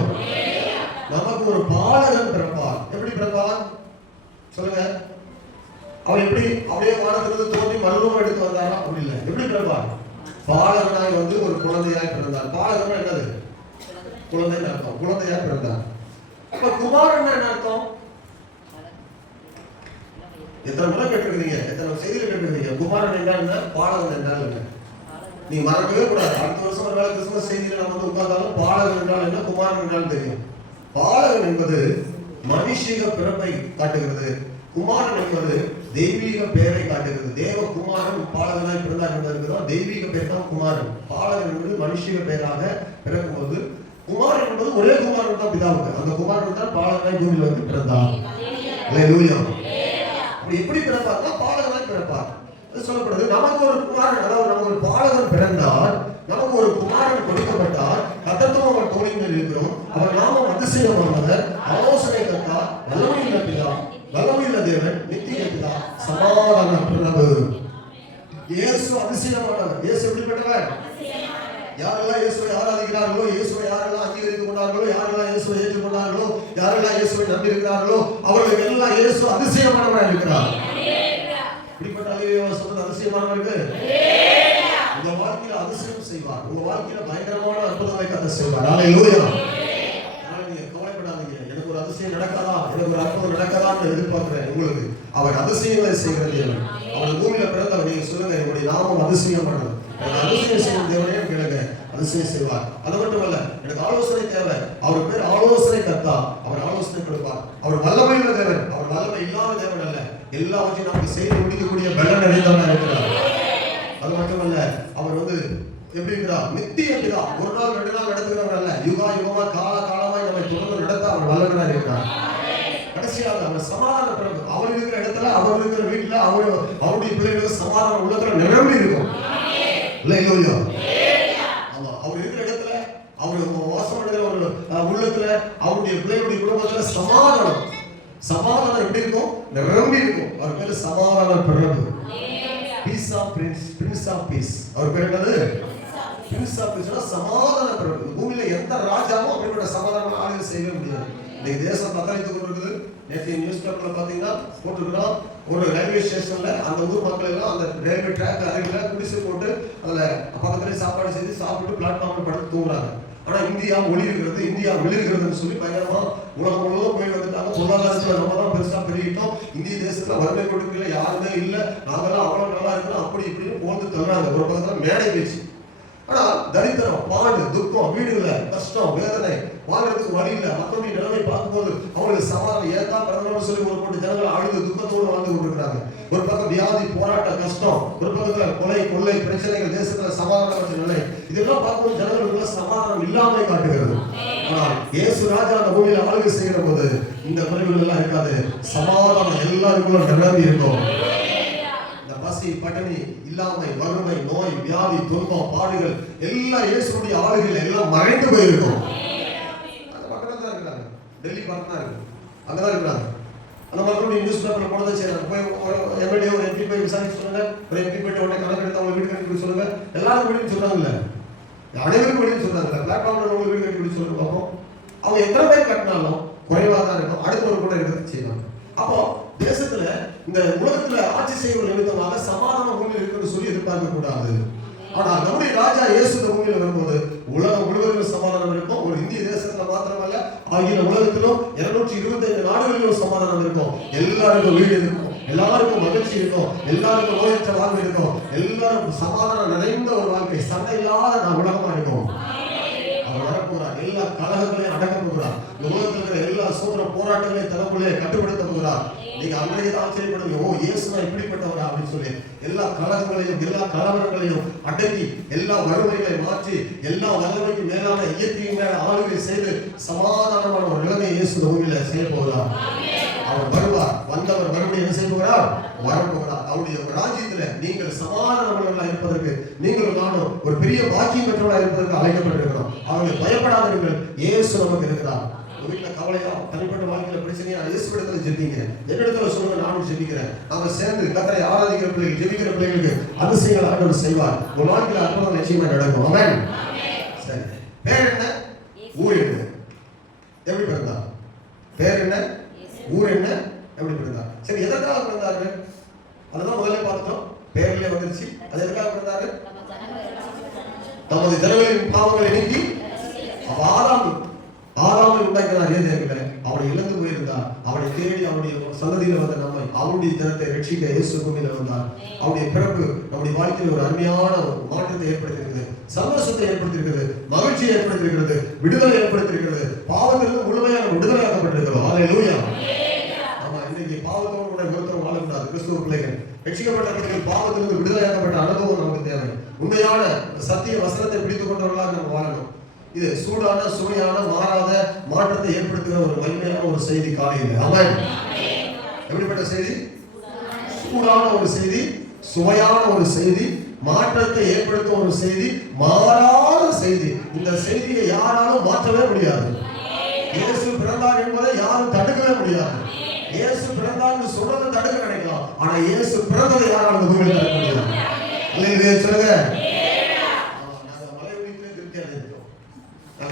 நமக்கு ஒரு பாலகன் பிறப்பார். எப்படி பிறப்பார் சொல்லுங்க. அவர் எப்படி அப்படியே வானத்திலிருந்து தோன்றி மறுரூபம் எடுத்து வந்தாரா? அப்படி இல்லை. எப்படி பிறப்பார்? பாலகனாய் வந்து ஒரு குழந்தையாய் பிறந்தார். பாலகன் என்னது? குழந்தை அர்த்தம். குழந்தையாய் பிறந்தார். இப்ப குமாரன் என்ன அர்த்தம்? எத்தனை முறை கேட்டிருக்கீங்க, எத்தனை செய்தியில் கேட்டிருக்கீங்க. குமாரன் என்றால் என்ன, பாலகன் என்றால் என்ன? நீ மறக்கவே கூடாது. அடுத்த வருஷம் ஒரு வேளை கிறிஸ்துமஸ் செய்தியில நம்ம வந்து உட்கார்ந்தாலும் பாலகன் என்றால் என்ன, குமாரன் என்றால் தெரியும். பாலகன் என்பது மனுஷிக பிறப்பை காட்டுகிறது. குமாரன் என்பது தெய்வீக பெயரை காட்டுகிறது. தேவ குமாரன் பாலகனாய் பிறந்தார் என்பதற்குதான் தெய்வீக பெயர் தான் குமாரன். பாலகன் என்பது மனுஷிக பெயராக பிறக்கும்போது, குமாரன் என்பது ஒரே குமாரன் தான் பிதாவுக்கு. அந்த குமாரன் தான் பாலகனாய் பூமியில் வந்து பிறந்தார். அல்லேலூயா. அப்படி எப்படி பிறப்பார்னா பாலகனாய் பிறப்பார். அது சொல்லப்படுது. நமக்கு ஒரு குமாரன், அதாவது நமக்கு ஒரு பாலகன் பிறந்தார், நமக்கு ஒரு குமாரன் கொடுக்கப்பட்டார், கர்த்தத்துவம் அவர் தோளின் மேல் இருக்கிறோம், அவர் நாமம் அதிசயமானவர், ஆலோசனை கர்த்தர், வல்லமையுள்ள பிதா, வல்லமையுள்ள தேவன், நித்திய பிதா, சமாதான பிரபு. இயேசு அதிசயமானவர். இயேசு எப்படிப்பட்டவர்? யாரெல்லாம் இயேசுவை ஆராதிக்கிறார்களோ, இயேசுவை யாரெல்லாம் அங்கீகரித்துக் கொண்டார்களோ, யாரெல்லாம் இயேசுவை ஏற்றுக்கொண்டார்களோ, யாரெல்லாம் இயேசுவை நம்பி இருக்கிறார்களோ, அவர்களுக்கு எல்லாம் இயேசு அதிசயமானவராக இருக்கிறார். இப்படிப்பட்ட சொல்றது அதிசயமானவருக்கு உங்க வாழ்க்கையில அதிசயம் செய்வார். உங்க வாழ்க்கையில பயங்கரமான அற்புதங்களை கர்த்தர் செய்வார். அல்லேலூயா. நீங்க கவலைப்படாதீங்க, எனக்கு ஒரு அதிசயம் நடக்காதா, எனக்கு ஒரு அற்புதம் நடக்காதான்னு எதிர்பார்க்கிறேன். உங்களுக்கு அவர் அதிசயங்களை செய்கிற தேவன். அவர் பூமியில பிறந்தவர். நீங்க சொல்லுங்க, என்னுடைய நாமம் அதிசயமானது, அதிசயம் செய்யும் தேவனே கேளுங்க, அதிசயம் செய்வார். அது மட்டுமல்ல, எனக்கு ஆலோசனை தேவை. அவர் பேர் ஆலோசனை கர்த்தர். அவர் ஆலோசனை கொடுப்பார். அவர் வல்லமையுள்ள தேவன். அவர் வல்லமை இல்லாத தேவன் அல்ல. எல்லாவற்றையும் நமக்கு செய்து முடிக்கக்கூடிய பலன் நிறைந்தவராக இருக்கிறார். அது மட்டுமல்ல, அவர் வந்து எப்படி இருக்கிறார்? நித்திய பிதா. ஒரு நாள் 2 நாள் நடத்துகிறவர் அல்ல. யுகா யுகமா கால காலமாய் நம்மை தொடர்ந்து நடத்த அவர் வல்லவராக இருக்கிறார். கடைசியாக அவர் சமாதான பிரபு. அவர் இருக்கிற இடத்துல, அவர் இருக்கிற வீட்டுல, அவருடைய பிள்ளைகளுக்கு சமாதானம் உள்ளத்துல நிரம்பி இருக்கும். அல்லேலூயா. ஆமா, அவர் இருக்கிற இடத்துல, அவர் வாசம் பண்ணுகிற ஒரு உள்ளத்துல, அவருடைய பிள்ளைகளுடைய குடும்பத்துல சமாதானம் எப்படி இருக்கும்? நிரம்பி இருக்கும். அவர் பேரு சமாதான பிரபு, peace of prince of peace. அவர் பேர் என்னது? Prince of peace. சமாதான பிரபு. பூமியில எந்த ராஜாவும் அப்படிப்பட்ட சமாதானம் ஆளுகை செய்யவே முடியாது. இன்னைக்கு தேசம் தத்தளித்துக் கொண்டிருக்குது. நேற்று நியூஸ் பேப்பர்ல பாத்தீங்கன்னா போட்டுருக்கிறோம், ஒரு ரயில்வே ஸ்டேஷன்ல அந்த ஊர் மக்கள் எல்லாம் அந்த ரயில்வே ட்ராக் அருகில குடிசை போட்டு அதுல பக்கத்துல சாப்பாடு செய்து சாப்பிட்டு பிளாட்ஃபார்ம்ல படுத்து தூங்குறாங்க. ஆனா இந்தியா ஒளி இருக்கிறது, இந்தியா வெளியிருக்கிறதுன்னு சொல்லி பயங்கரமா உலகம் முழுவதும் போய் வந்துட்டாங்க. பொருளாதாரத்துல நம்ம தான் பெருசா பெருகிட்டோம், இந்திய தேசத்துல வறுமை கொடுக்கல யாருமே இல்ல, நாங்கெல்லாம் அவ்வளவு நல்லா இருக்கிறோம், அப்படி இப்படின்னு போந்து தள்ளுறாங்க. ஒரு பக்கத்துல மேடை பேச்சு. ஆனா தரித்திரம், பாடு, துக்கம், வீடுல கஷ்டம், வேதனை, வாழ்றதுக்கு வழி இல்லை. மக்களுடைய நிலைமை பார்க்கும்போது அவங்களுக்கு சவால் ஏதான் பிறந்தவங்க சொல்லி ஒரு கோடி ஜனங்கள் அழுது துக்கத்தோடு வாழ்ந்து கொண்டிருக்கிறாங்க. ஒரு பக்கம் வியாதி, போராட்ட, கஷ்டம், ஒரு பக்கத்துல கொலை, கொள்ளை, பிரச்சனைகள், தேசத்துல சமாதானமற்ற நிலை. இதெல்லாம் பார்க்கும்போது ஜனங்களுக்கு சமாதானம் இல்லாமல் காட்டுகிறது. ஆனால் இயேசு ராஜா அந்த பூமியில ஆளுகை செய்கிற போது இந்த குறைவுகள் எல்லாம் இருக்காது. சமாதானம் எல்லாருக்கும் நிரம்பி இருக்கும். பசி, பட்டினி, இல்லாமை, வறுமை, நோய், வியாதி, துன்பம், பாடுகள் எல்லாம் இயேசுடைய ஆளுகையில் எல்லாம் மறைந்து போயிருக்கும். அந்த மக்கள் தான் இருக்கிறாங்க, டெல்லி பார்த்து தான் இருக்கு, அங்கதான் இருக்கிறாங்க. அந்த மக்களுடைய நியூஸ் பேப்பர்ல போனதை செய்யறாங்க. போய் எம்எல்ஏ ஒரு எம்பி போய் விசாரிச்சு சொல்லுங்க, ஒரு எம்பி போயிட்டு உடனே கணக்கு எடுத்து அவங்க வீடு கட்டி சொல்லுங்க. எல்லாரும் வீடுன்னு சொல்றாங்கல்ல, அனைவரும் வீடுன்னு சொல்றாங்கல்ல, பிளாட்ஃபார்ம்ல உங்க வீடு கட்டி சொல்லுங்க பார்ப்போம். அவங்க எத்தனை பேர் கட்டினாலும் குறைவாக தான் இருக்கும், அடுத்த ஒரு கூட இருக்கிறது செய்வாங்க. அப்போ தேசத்துல இந்த உலகத்துல ஆட்சி செய்வது நிமித்தமாக சமாதான பூமியில் இருக்குன்னு சொல்லி எதிர்பார்க்க கூடாது. ஆனா நம்முடைய ராஜா இயேசு இந்த பூமியில வரும்போது உலகம் முழுவதும் சமாதானம் இருக்கும். ஒரு இந்திய தேசத்துல மாத்திரமல்ல, ஆகிய உலகத்திலும் 225 நாடுகளிலும் சமாதானம் இருக்கும். எல்லாருக்கும் வீடு இருக்கும், எல்லாருக்கும் மகிழ்ச்சி இருக்கும், எல்லாருக்கும் நோயற்ற வாழ்வு இருக்கும், எல்லாருக்கும் சமாதானம் நிறைந்த ஒரு வாழ்க்கை, சண்டை இல்லாத நான் உலகமா இருக்கும். அவர் வரப்போகிறார், எல்லா கலகங்களையும் அடக்க போகிறார். இந்த உலகத்தில் இருக்கிற எல்லா சோதனை போராட்டங்களையும் தனக்குள்ளே கட்டுப்படுத்த போகிறார். நீங்க அன்றைய தான் ஆச்சரியப்படுங்க, ஓ இயேசுனா இப்படிப்பட்டவரா அப்படின்னு சொல்லி. எல்லா கலகங்களையும் எல்லா கலவரங்களையும் அடக்கி எல்லா வறுமைகளை மாற்றி எல்லா வல்லமைக்கு மேலான இயற்கையின் மேல ஆளுகை செய்து சமாதானமான ஒரு நிலைமை இயேசு பூமியில செய்ய போகிறார். அவர் வருவார், வந்தவர் மறுபடியும் என்ன செய்ய போகிறார்? வரப்போகிறார். அவருடைய ராஜ்யத்துல நீங்கள் சமாதானமாக இருப்பதற்கு நீங்களும் நானும் ஒரு பெரிய பாக்கியம் பெற்றவர்களாக இருப்பதற்கு அழைக்கப்பட்டிருக்கிறோம். அவர்களை பயப்படாதீர்கள், இயேசு நமக்கு இருக்கிறார். வீட்டுல கவலையா, தனிப்பட்ட வாழ்க்கையில பிரச்சனையா, இயேசு இடத்துல ஜெபிங்க, என்னிடத்துல சொல்லுங்க, நானும் ஜெபிக்கிறேன். நாம சேர்ந்து கர்த்தரை ஆராதிக்கிற பிள்ளைகள், ஜெபிக்கிற பிள்ளைகளுக்கு அதிசயங்கள் ஆண்டவர் செய்வார். ஒரு வாழ்க்கையில அற்புதம் நிச்சயமா நடக்கும். ஆமென். சரி, பேர் என்ன? ஊர் என்ன? எப்படி பிறந்தார்? பேர் என்ன? ஊர் என்ன? எப்படி பிறந்தார்? சரி, எதற்காக பிறந்தாரு? அதுதான் முதல்ல பார்த்தோம். பேர்லயே வந்துருச்சு. அது எதற்காக பிறந்தாரு? தமது ஜனங்களின் பாவங்களை நீக்கி ஆதாமை உண்டாக்கினார். ஏதேவிலே அவனை இழந்து போயிருந்தார். அவனை தேடி அவனுடைய சந்ததியில வந்த நம்மை, அவருடைய ஜனத்தை ரட்சிக்க இயேசு பூமியில வந்தார். அவருடைய பிறப்பு நம்முடைய வாழ்க்கையில் ஒரு அருமையான மாற்றத்தை ஏற்படுத்தியிருக்கிறது, சந்தோஷத்தை ஏற்படுத்தியிருக்கிறது, மகிழ்ச்சியை ஏற்படுத்தியிருக்கிறது, விடுதலை ஏற்படுத்தியிருக்கிறது. பாவத்திலிருந்து முழுமையாக விடுதலையாக்கப்பட்டிருக்கிறோம். ஹல்லேலூயா. ஆமா, இன்னைக்கு பாவத்தோடு கூட ஒருத்தர் வாழக்கூடாது. கிறிஸ்துவ பிள்ளைகள், ரட்சிக்கப்பட்ட பிள்ளைகள் பாவத்திலிருந்து விடுதலையாக்கப்பட்ட அனுபவம் நமக்கு தேவை. உண்மையான சத்திய வசனத்தை பிடித்துக் கொண்டவர்களாக நம்ம வாழணும். இது சூடான, சுவையான, மாறாத மாற்றத்தை ஏற்படுத்துகிற ஒரு மகிமையான ஒரு செய்தி காலையில். ஆமென். எப்படிப்பட்ட செய்தி? சூடான ஒரு செய்தி, சுவையான ஒரு செய்தி, மாற்றத்தை ஏற்படுத்தும் ஒரு செய்தி, மாறாத செய்தி. இந்த செய்தியை யாராலும் மாற்றவே முடியாது. இயேசு பிறந்தார் என்பதை யாரும் தடுக்கவே முடியாது. இயேசு பிறந்தார் சொல்றதை தடுக்க நினைக்கலாம், ஆனா இயேசு பிறந்ததை யாராலும் தடுக்க முடியாது. அல்லேலூயா சொல்லுங்க.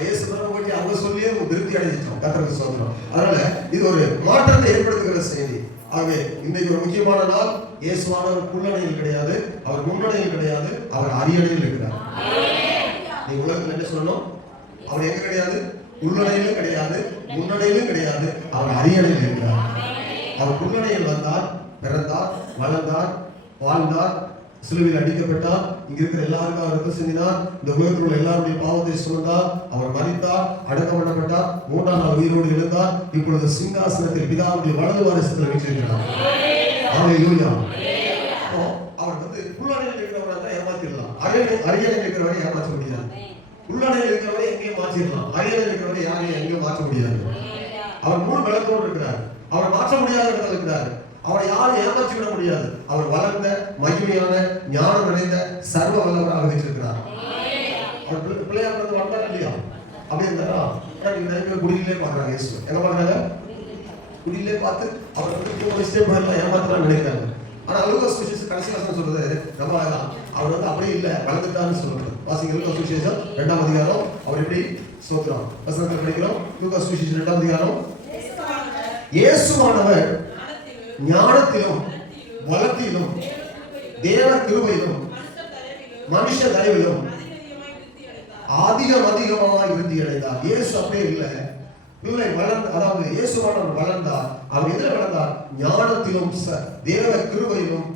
இயேசு பிறந்த பற்றி அவங்க சொல்லியே திருப்தி அடைஞ்சிட்டோம். கர்த்தருக்கு ஸ்தோத்திரம். அதனால இது ஒரு மாற்றத்தை ஏற்படுத்துகிற செய்தி. ஆகவே இன்னைக்கு ஒரு முக்கியமான நாள். இயேசுவானவர் புல்லணையில் கிடையாது, அவர் முன்னணையில் கிடையாது, அவர் அரியணையில் இருக்கிறார். நீ உலகத்தில் என்ன சொல்லணும்? அவர் எங்க கிடையாது? உள்ளணையிலும் கிடையாது, முன்னணையிலும் கிடையாது, அவர் அரியணையில் இருக்கிறார். அவர் புல்லணையில் வந்தார், பிறந்தார், வளர்ந்தார், வாழ்ந்தார், சிலுவையில் அடிக்கப்பட்டார், இங்க இருக்கிற எல்லாருக்கும் ரத்தம் சிந்தினார், இந்த உலகத்தில் உள்ள எல்லாருடைய பாவத்தை சுமந்தார், அவர் மரித்தார், அடக்கம் பண்ணப்பட்டார், 3ஆம் நாள் உயிரோடு எழுந்தார், இப்பொழுது சிங்காசனத்தில் பிதாவுடைய வலது வாரிசத்தில் வீற்றிருக்கிறார். ஹல்லேலூயா. அவர் புல்லணையில் இருக்கிறவரை தான் ஏமாத்திடலாம், அரியணையில் இருக்கிறவரை ஏமாற்ற முடியாது. புல்லணையில் இருக்கிறவரை எங்கேயும் மாற்றிடலாம், அரியணையில் இருக்கிறவரை யாரையும் எங்கேயும் மாற்ற முடியாது. அவர் முழு பலத்தோடு இருக்கிறார், அவர் மாற்ற முடியாத இடத்துல இருக்கிறார். அவரை யாரும் ஏமாற்றி விட முடியாது. அவர் வளர்ந்த, மகிமையான, ஞானம் நிறைந்த, சர்வ வல்லவராக வைத்திருக்கிறார். அவர் பிள்ளையா பிறந்து வளர்ந்தார் இல்லையா? அப்படி இருந்தாரா? குடியிலே பாக்குறாங்க. இயேசு என்ன பாக்குறாங்க? குடியிலே பார்த்து அவர் வந்து வச்சுட்டே போயிடலாம், ஏமாத்தலாம் நினைக்கிறாங்க. ஆனா லூக்கா சுவிசேஷம் கடைசி வசனம் சொல்றது ரொம்ப அழகா, அவர் வந்து அப்படியே இல்லை, வளர்ந்துட்டான்னு சொல்றது. வாசிங்க லூக்கா சுவிசேஷம் 2ஆம் அதிகாரம். அவர் எப்படி ஸ்தோத்திரம் வசனத்தில் படிக்கிறோம். லூக்கா சுவிசேஷம் 2ஆம் அதிகாரம். இயேசுவானவர் ஞானத்திலும் வளத்திலும் தேவ கிருபையிலும் மனுஷ தயவிலும் அதிகமாய் விருத்தி அடைந்தார். இயேசு அப்படியே இல்லை, பிள்ளை வளர்ந்த, அதாவது இயேசுவானவர் வளர்ந்தார். அவர் எதிர வளர்ந்தார்? ஞானத்திலும் தேவ கிருபையிலும்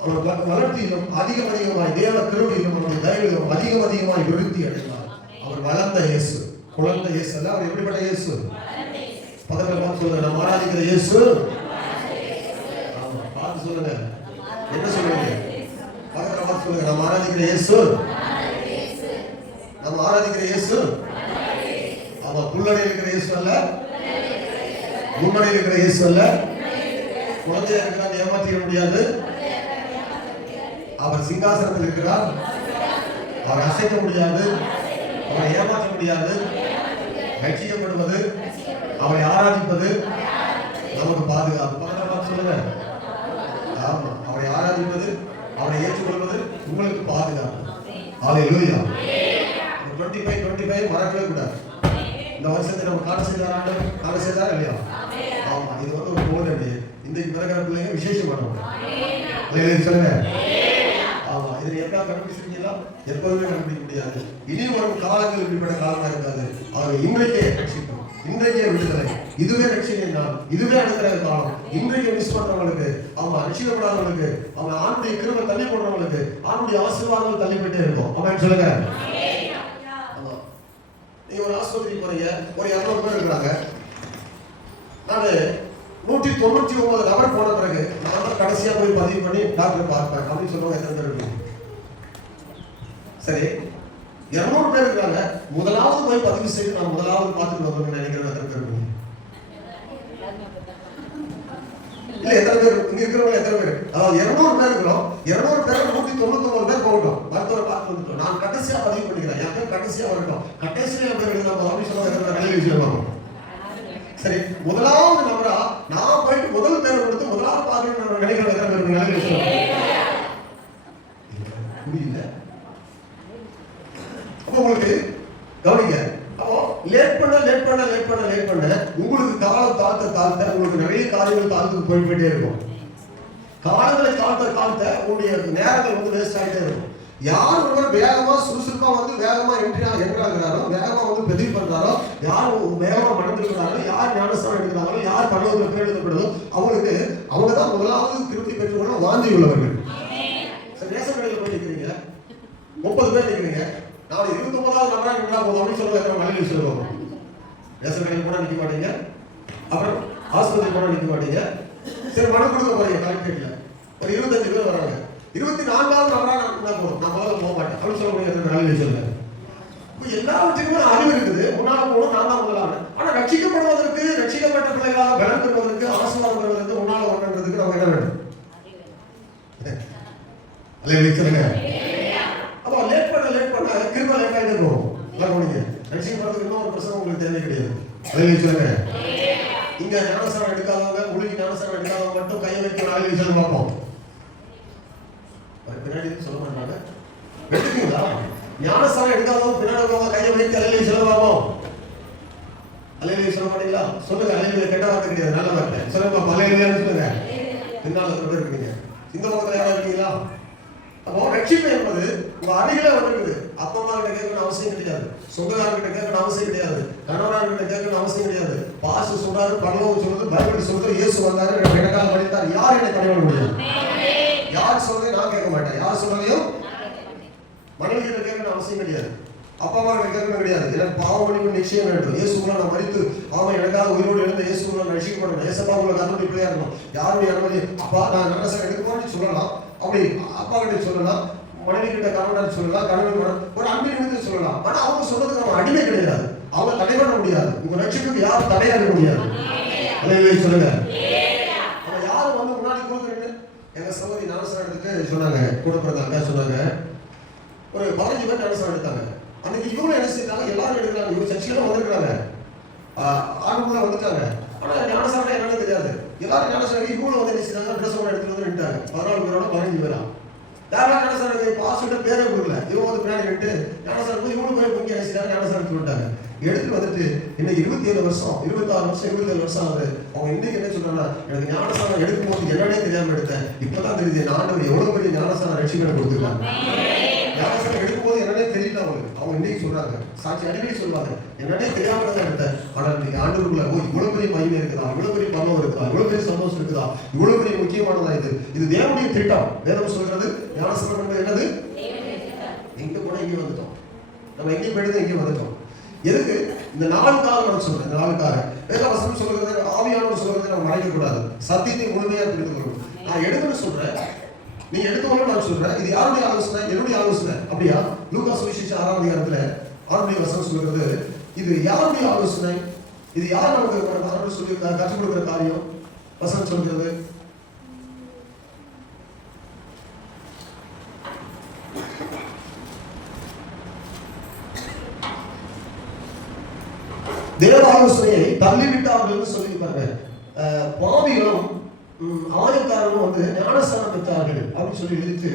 அவர் வளர்த்தியிலும் அதிகமாய் தேவ கிருபையிலும் அவருடைய தயவிலும் அதிகமாய் விருத்தி அடைந்தார். அவர் வளர்ந்த இயேசு, குழந்தை இயேசு அல்ல. அவர் எப்படிப்பட்ட இயேசு? பக்கத்துல பார்த்து சொல்லுங்க, நம்ம ஆராதிக்கிற இயேசு. ஆமா, பார்த்து சொல்லுங்க, என்ன சொல்லுங்க? பக்கத்துல பார்த்து சொல்லுங்க, நம்ம ஆராதிக்கிற இயேசு. நம்ம ஆராதிக்கிற இயேசு. ஆமா, புல்லடை இருக்கிற இயேசு அல்ல, முன்னடை இருக்கிற இயேசு அல்ல. குழந்தையா இருக்கிறார், ஏமாற்றிட முடியாது. அவர் சிங்காசனத்தில் இருக்கிறார், அவர் அசைக்க முடியாது, அவரை ஏமாற்ற முடியாது. ரட்சிக்கப்படுவது, அவரை ஆராதிப்பது நமக்கு பாதுகாப்பு. பக்கத்துல சொல்லுங்க, ஆமா, அவரை ஆராதிப்பது, அவரை ஏற்றுக்கொள்வது உங்களுக்கு பாதுகாப்பு. ஹல்லேலூயா. 25 மறக்கவே கூடாது. இந்த வருஷத்தை நம்ம காண செய்தாரா இல்லையா? ஆமா, இது வந்து ஒரு கோல். இந்த பிறகு பிள்ளைங்க விசேஷமானவங்க. சொல்லுங்க. ஆமா, இதை எப்ப கண்டுபிடிச்சிருக்கீங்களா? எப்போதுமே கண்டுபிடிக்க முடியாது. இனி வரும் காலங்கள் இப்படிப்பட்ட காலமா இருக்காது. அவங்க இன்றைக்கே ரட்சிக்கும், இன்றைக்கே விடுதலை, இதுவே ரட்சிக்கின்ற நாள், இதுவே அடுக்கிற காலம். இன்றைக்கு மிஸ் பண்றவங்களுக்கு, அவங்க ரட்சிக்கப்படாதவங்களுக்கு, அவங்க ஆணுடைய கிருபை தள்ளி போடுறவங்களுக்கு ஆணுடைய ஆசீர்வாதங்கள் தள்ளி போயிட்டே இருக்கும். ஆமா, சொல்லுங்க. நீங்க ஒரு ஆஸ்பத்திரி போறீங்க, ஒரு 200 பேர் இருக்கிறாங்க. நான் 199 நபர் போன பிறகு நான் தான் கடைசியா போய் பதிவு பண்ணி டாக்டர் பார்ப்பேன் அப்படின்னு சொல்லுவாங்க. எத்தனை பேர் இருக்கு? சரி, 200 பேர் இருக்காங்க. முதலாவது போய் பதிவு செய்து நான் முதலாவது பார்த்துட்டு வரணும்னு நினைக்கிறேன். எத்தனை பேர் இருக்கு? இல்ல, எத்தனை பேர் இங்க இருக்கிறவங்க? எத்தனை பேர்? அதாவது 200 பேர் இருக்கிறோம். 200 பேர் 199 பேர் போகட்டும், மருத்துவரை பார்த்து வந்துட்டோம். நான் கடைசியா பதிவு பண்ணிக்கிறேன், என் பேர் கடைசியா வரட்டும். கடைசியா பேர் எழுதாம அப்படின்னு சொல்லுவாங்க. நல்ல விஷயம். சரி, முதலாவது நபரா நான் போயிட்டு முதல் பேரை கொடுத்து முதலாவது பார்க்கணும் நினைக்கிறேன். நல்ல விஷயம். புரியல? அப்போ உங்களுக்கு கவனிங்க. அப்போ லேட் பண்ண உங்களுக்கு காலம் தாழ்த்த உங்களுக்கு நிறைய காரியங்கள் தாழ்த்துக்கு போயிட்டே இருக்கும். காலங்களை தாழ்த்த உங்களுடைய நேரங்கள் வந்து வேஸ்ட் ஆகிட்டே இருக்கும். யார் ஒருவர் வேகமா சுறுசுறுப்பா வந்து வேகமா என்ட்ராகிறாரோ, வேகமா வந்து பதிவு பண்றாரோ, யார் வேகமா மணந்துக்கிறாரோ, யார் ஞானஸ்தானம் எடுக்கிறாரோ, யார் பரலோகத்தில் பேர் எழுதப்படுதோ அவங்க தான் முதலாவது திருப்தி பெற்றுக்கொள்ள வாந்தி உள்ளவர்கள். ரேஷன் கடையில் போய் நிற்கிறீங்க, 30 பேர் நிற்கிறீங்க. நான் 29வது நபராக நின்றா போதும் அப்படின்னு சொல்லுவாங்க. நல்ல சொல்லுவாங்க. ரேஷன் கடையில் போனா நிற்க மாட்டீங்க, அப்புறம் ஆஸ்பத்திரி போனா நிற்க மாட்டீங்க. சரி, மனு கொடுக்க போறீங்க கலெக்டரேட்ல, ஒரு 25 பேர் வராங்க. 24வது நபராக நான் போதும், நான் முதல்ல போக மாட்டேன் அப்படின்னு சொல்ல முடியாது. நல்ல சொல்லுங்க. இப்போ எல்லாவற்றுக்குமே அறிவு இருக்குது. முன்னால போகணும், நான் தான் முதலான. ஆனா ரட்சிக்கப்படுவதற்கு, ரட்சிக்கப்பட்ட பிள்ளைகளாக பலம் பெறுவதற்கு, ஆசீர்வாதம் பெறுவதற்கு, முன்னால வரணுன்றதுக்கு நம்ம என்ன வேணும்? சொல்லுங்க. அப்போ லேட் பண்ண கிருபை லேட் ஆகிட்டே போகும். ரட்சிக்கப்படுறதுக்கு இன்னும் ஒரு பிரச்சனை உங்களுக்கு தேவை கிடையாது. சொல்லுங்க. இங்க ஞானஸ்தானம் எடுக்காதவங்க, உலகி ஞானஸ்தானம் எடுக்காதவங்க மட்டும் கையை வைக்க நாலு விஷயம் பார்ப்போம். பின்னாடி சொல்ல மாட்டாங்க. எடுத்துக்கீங்களா? ஞானஸ்தானம் எடுக்காதவங்க பின்னாடி கையை வைத்து அலையில சொல்ல பார்ப்போம். அலையில சொல்ல மாட்டீங்களா? சொல்லுங்க. அலையில கெட்ட வார்த்தை கிடையாது, நல்ல வார்த்தை. சொல்லுங்க. அலையிலான்னு சொல்லுங்க. பின்னால சொல்ல இருக்கீங்க. இந்த பக்கத்துல யாராவது இருக்கீங்களா? அப்போ ரட்சிப்பு என்பது உங்க அருகில வந்துருக்குது. அப்பா அம்மா கிட்ட கேட்கணும் அவசியம் கிடையாது, சொந்தக்காரர்கிட்ட கேட்கணும் அவசியம் கிடையாது, கணவர்கிட்ட கேட்கணும் அவசியம் கிடையாது. பாச சொல்றாரு, பரலோகம் சொல்றது, பைபிள் சொல்றது, இயேசு வந்தாரு, எனக்காக மரித்தார். யார் என்னை தடை பண்ண முடியாது? யார் சொல்றதையும் நான் கேட்க மாட்டேன். யார் சொல்றதையும் மனைவி கிட்ட கேட்கணும் அவசியம் கிடையாது, அப்பா அம்மா கிட்ட கேட்கணும் கிடையாது. எனக்கு பாவம் மன்னிப்பு நிச்சயம் வேண்டும். இயேசுக்குள்ள நான் மரித்து அவன் எனக்காக உயிரோடு எழுந்த இயேசுக்குள்ள நான் ரட்சிக்கப்படணும். ஏசப்பா உங்களை கருணை பிள்ளையா இருக்கணும். யாருடைய அனுமதி அப்பா நான் நல்ல சார் எடுக்கணும்னு சொல்லலாம். அப்படி அப்பா கிட்ட சொல்லலாம், மனைவி கிட்ட கணவன் சொல்லலாம், கணவன் ஒரு அன்பின் நிமித்தம் சொல்லலாம். ஆனா அவங்க சொல்றதுக்கு நம்ம அடிமை கிடையாது, அவங்க தடை பண்ண முடியாது. உங்க ரட்சிப்புக்கு யாரும் தடையாக முடியாது. சொல்லுங்க. அவங்க யாரும் வந்து முன்னாடி கொடுக்குறேன்னு எங்க சகோதரி ஞானஸ்தானம் எடுத்துட்டு சொன்னாங்க. கூட பிறந்த அக்கா சொன்னாங்க, ஒரு 15 பேர் ஞானஸ்தானம் எடுத்தாங்க. அன்னைக்கு இவங்க என்ன செஞ்சாங்க, எல்லாரும் எடுக்கிறாங்க. இவங்க சர்ச்சையில வந்திருக்காங்க, ஆணுக்குள்ள வந்துட்டாங்க. ஆனா ஞானசாரம் என்னன்னு தெரியாது. எல்லாரும் ஞானசாரம் இவங்களும் வந்து நினைச்சாங்க ட்ரெஸ் ஒன்று எடுத்துட்டு வந்து நின்ட்டாங்க. 14 பேரோட 15 பேரா யாரெல்லாம் ஞானசாரம் பாஸ்கிட்ட பேரே கொடுக்கல. இவங்க வந்து பின்னாடி விட்டு ஞானசாரம் போய் இவங்களும் போய் முக்கிய நினைச்சாங்க ஞானசாரத்துக்கு விட்டாங்க. எடுத்துட்டு வந்துட்டு இன்னும் 27 வருஷம் 26 வருஷம் 27 வருஷம் ஆகுது. அவங்க இன்னைக்கு என்ன சொல்றாங்கன்னா, எனக்கு ஞானசாரம் எடுக்கும் போது என்னன்னே தெரியாம எடுத்தேன், இப்பதான் தெரியுது ஆண்டவர் எவ்வளவு பெரிய ஞானசாரம் ரட்சிப்பை கொடுத்துருக்காங்க. ஞானசாரம் எடுக்கும் போது என்னன்னே தெரியல அவங்களுக்கு. அவங்க இன்னைக்கு சொல்றாங்க, சாட்சி அடிக்கடி சொல்லுவாங்க, என்னன்னே தெரியாம தான் எடுத்தேன், ஆனா இன்னைக்கு ஆண்டவருக்குள்ள இவ்வளவு பெரிய மகிமை இருக்குதா, இவ்வளவு பெரிய பலம் இருக்குதா, இவ்வளவு பெரிய சந்தோஷம் இருக்குதா, இவ்வளவு பெரிய முக்கியமானதா இது தேவனுடைய திட்டம். வேதம் சொல்றது ஞானசாரம் என்பது என்னது? எங்க போனா இங்கே வந்துட்டோம், நம்ம எங்கேயும் போயிட்டு இங்கே வந்துட்டோம். எதுக்கு? இந்த 4 காரணம் நான் சொல்றேன். இந்த 4 காரணம் வேதவசனம் சொல்றது, ஆவியானவர் சொல்றது நம்ம மறைக்க கூடாது. சத்தியத்தை முழுமையா புரிந்து கொள்ளணும். நான் எடுக்கணும்னு சொல்றேன், நீங்க எடுத்துக்கணும் நான் சொல்றேன். இது யாருடைய ஆலோசனை? என்னுடைய ஆலோசனை. அப்படியா? லூக்கா சுவிசேஷம் 6ஆம் அதிகாரத்துல 6வது வசனம் சொல்றது, இது யாருடைய ஆலோசனை? இது யார் நமக்கு ஆண்டவர் சொல்லி கற்றுக் கொடுக்கிற காரியம்? வசனம் சொல்கிறது, தேவ ஆலோசனையை தள்ளிவிட்டார்கள் சொல்லியிருப்பாங்க. பாவிகளும் ஆயக்காரர்களும் வந்து ஞானஸ்தானம் பெற்றார்கள் அப்படின்னு சொல்லி எழுதிட்டு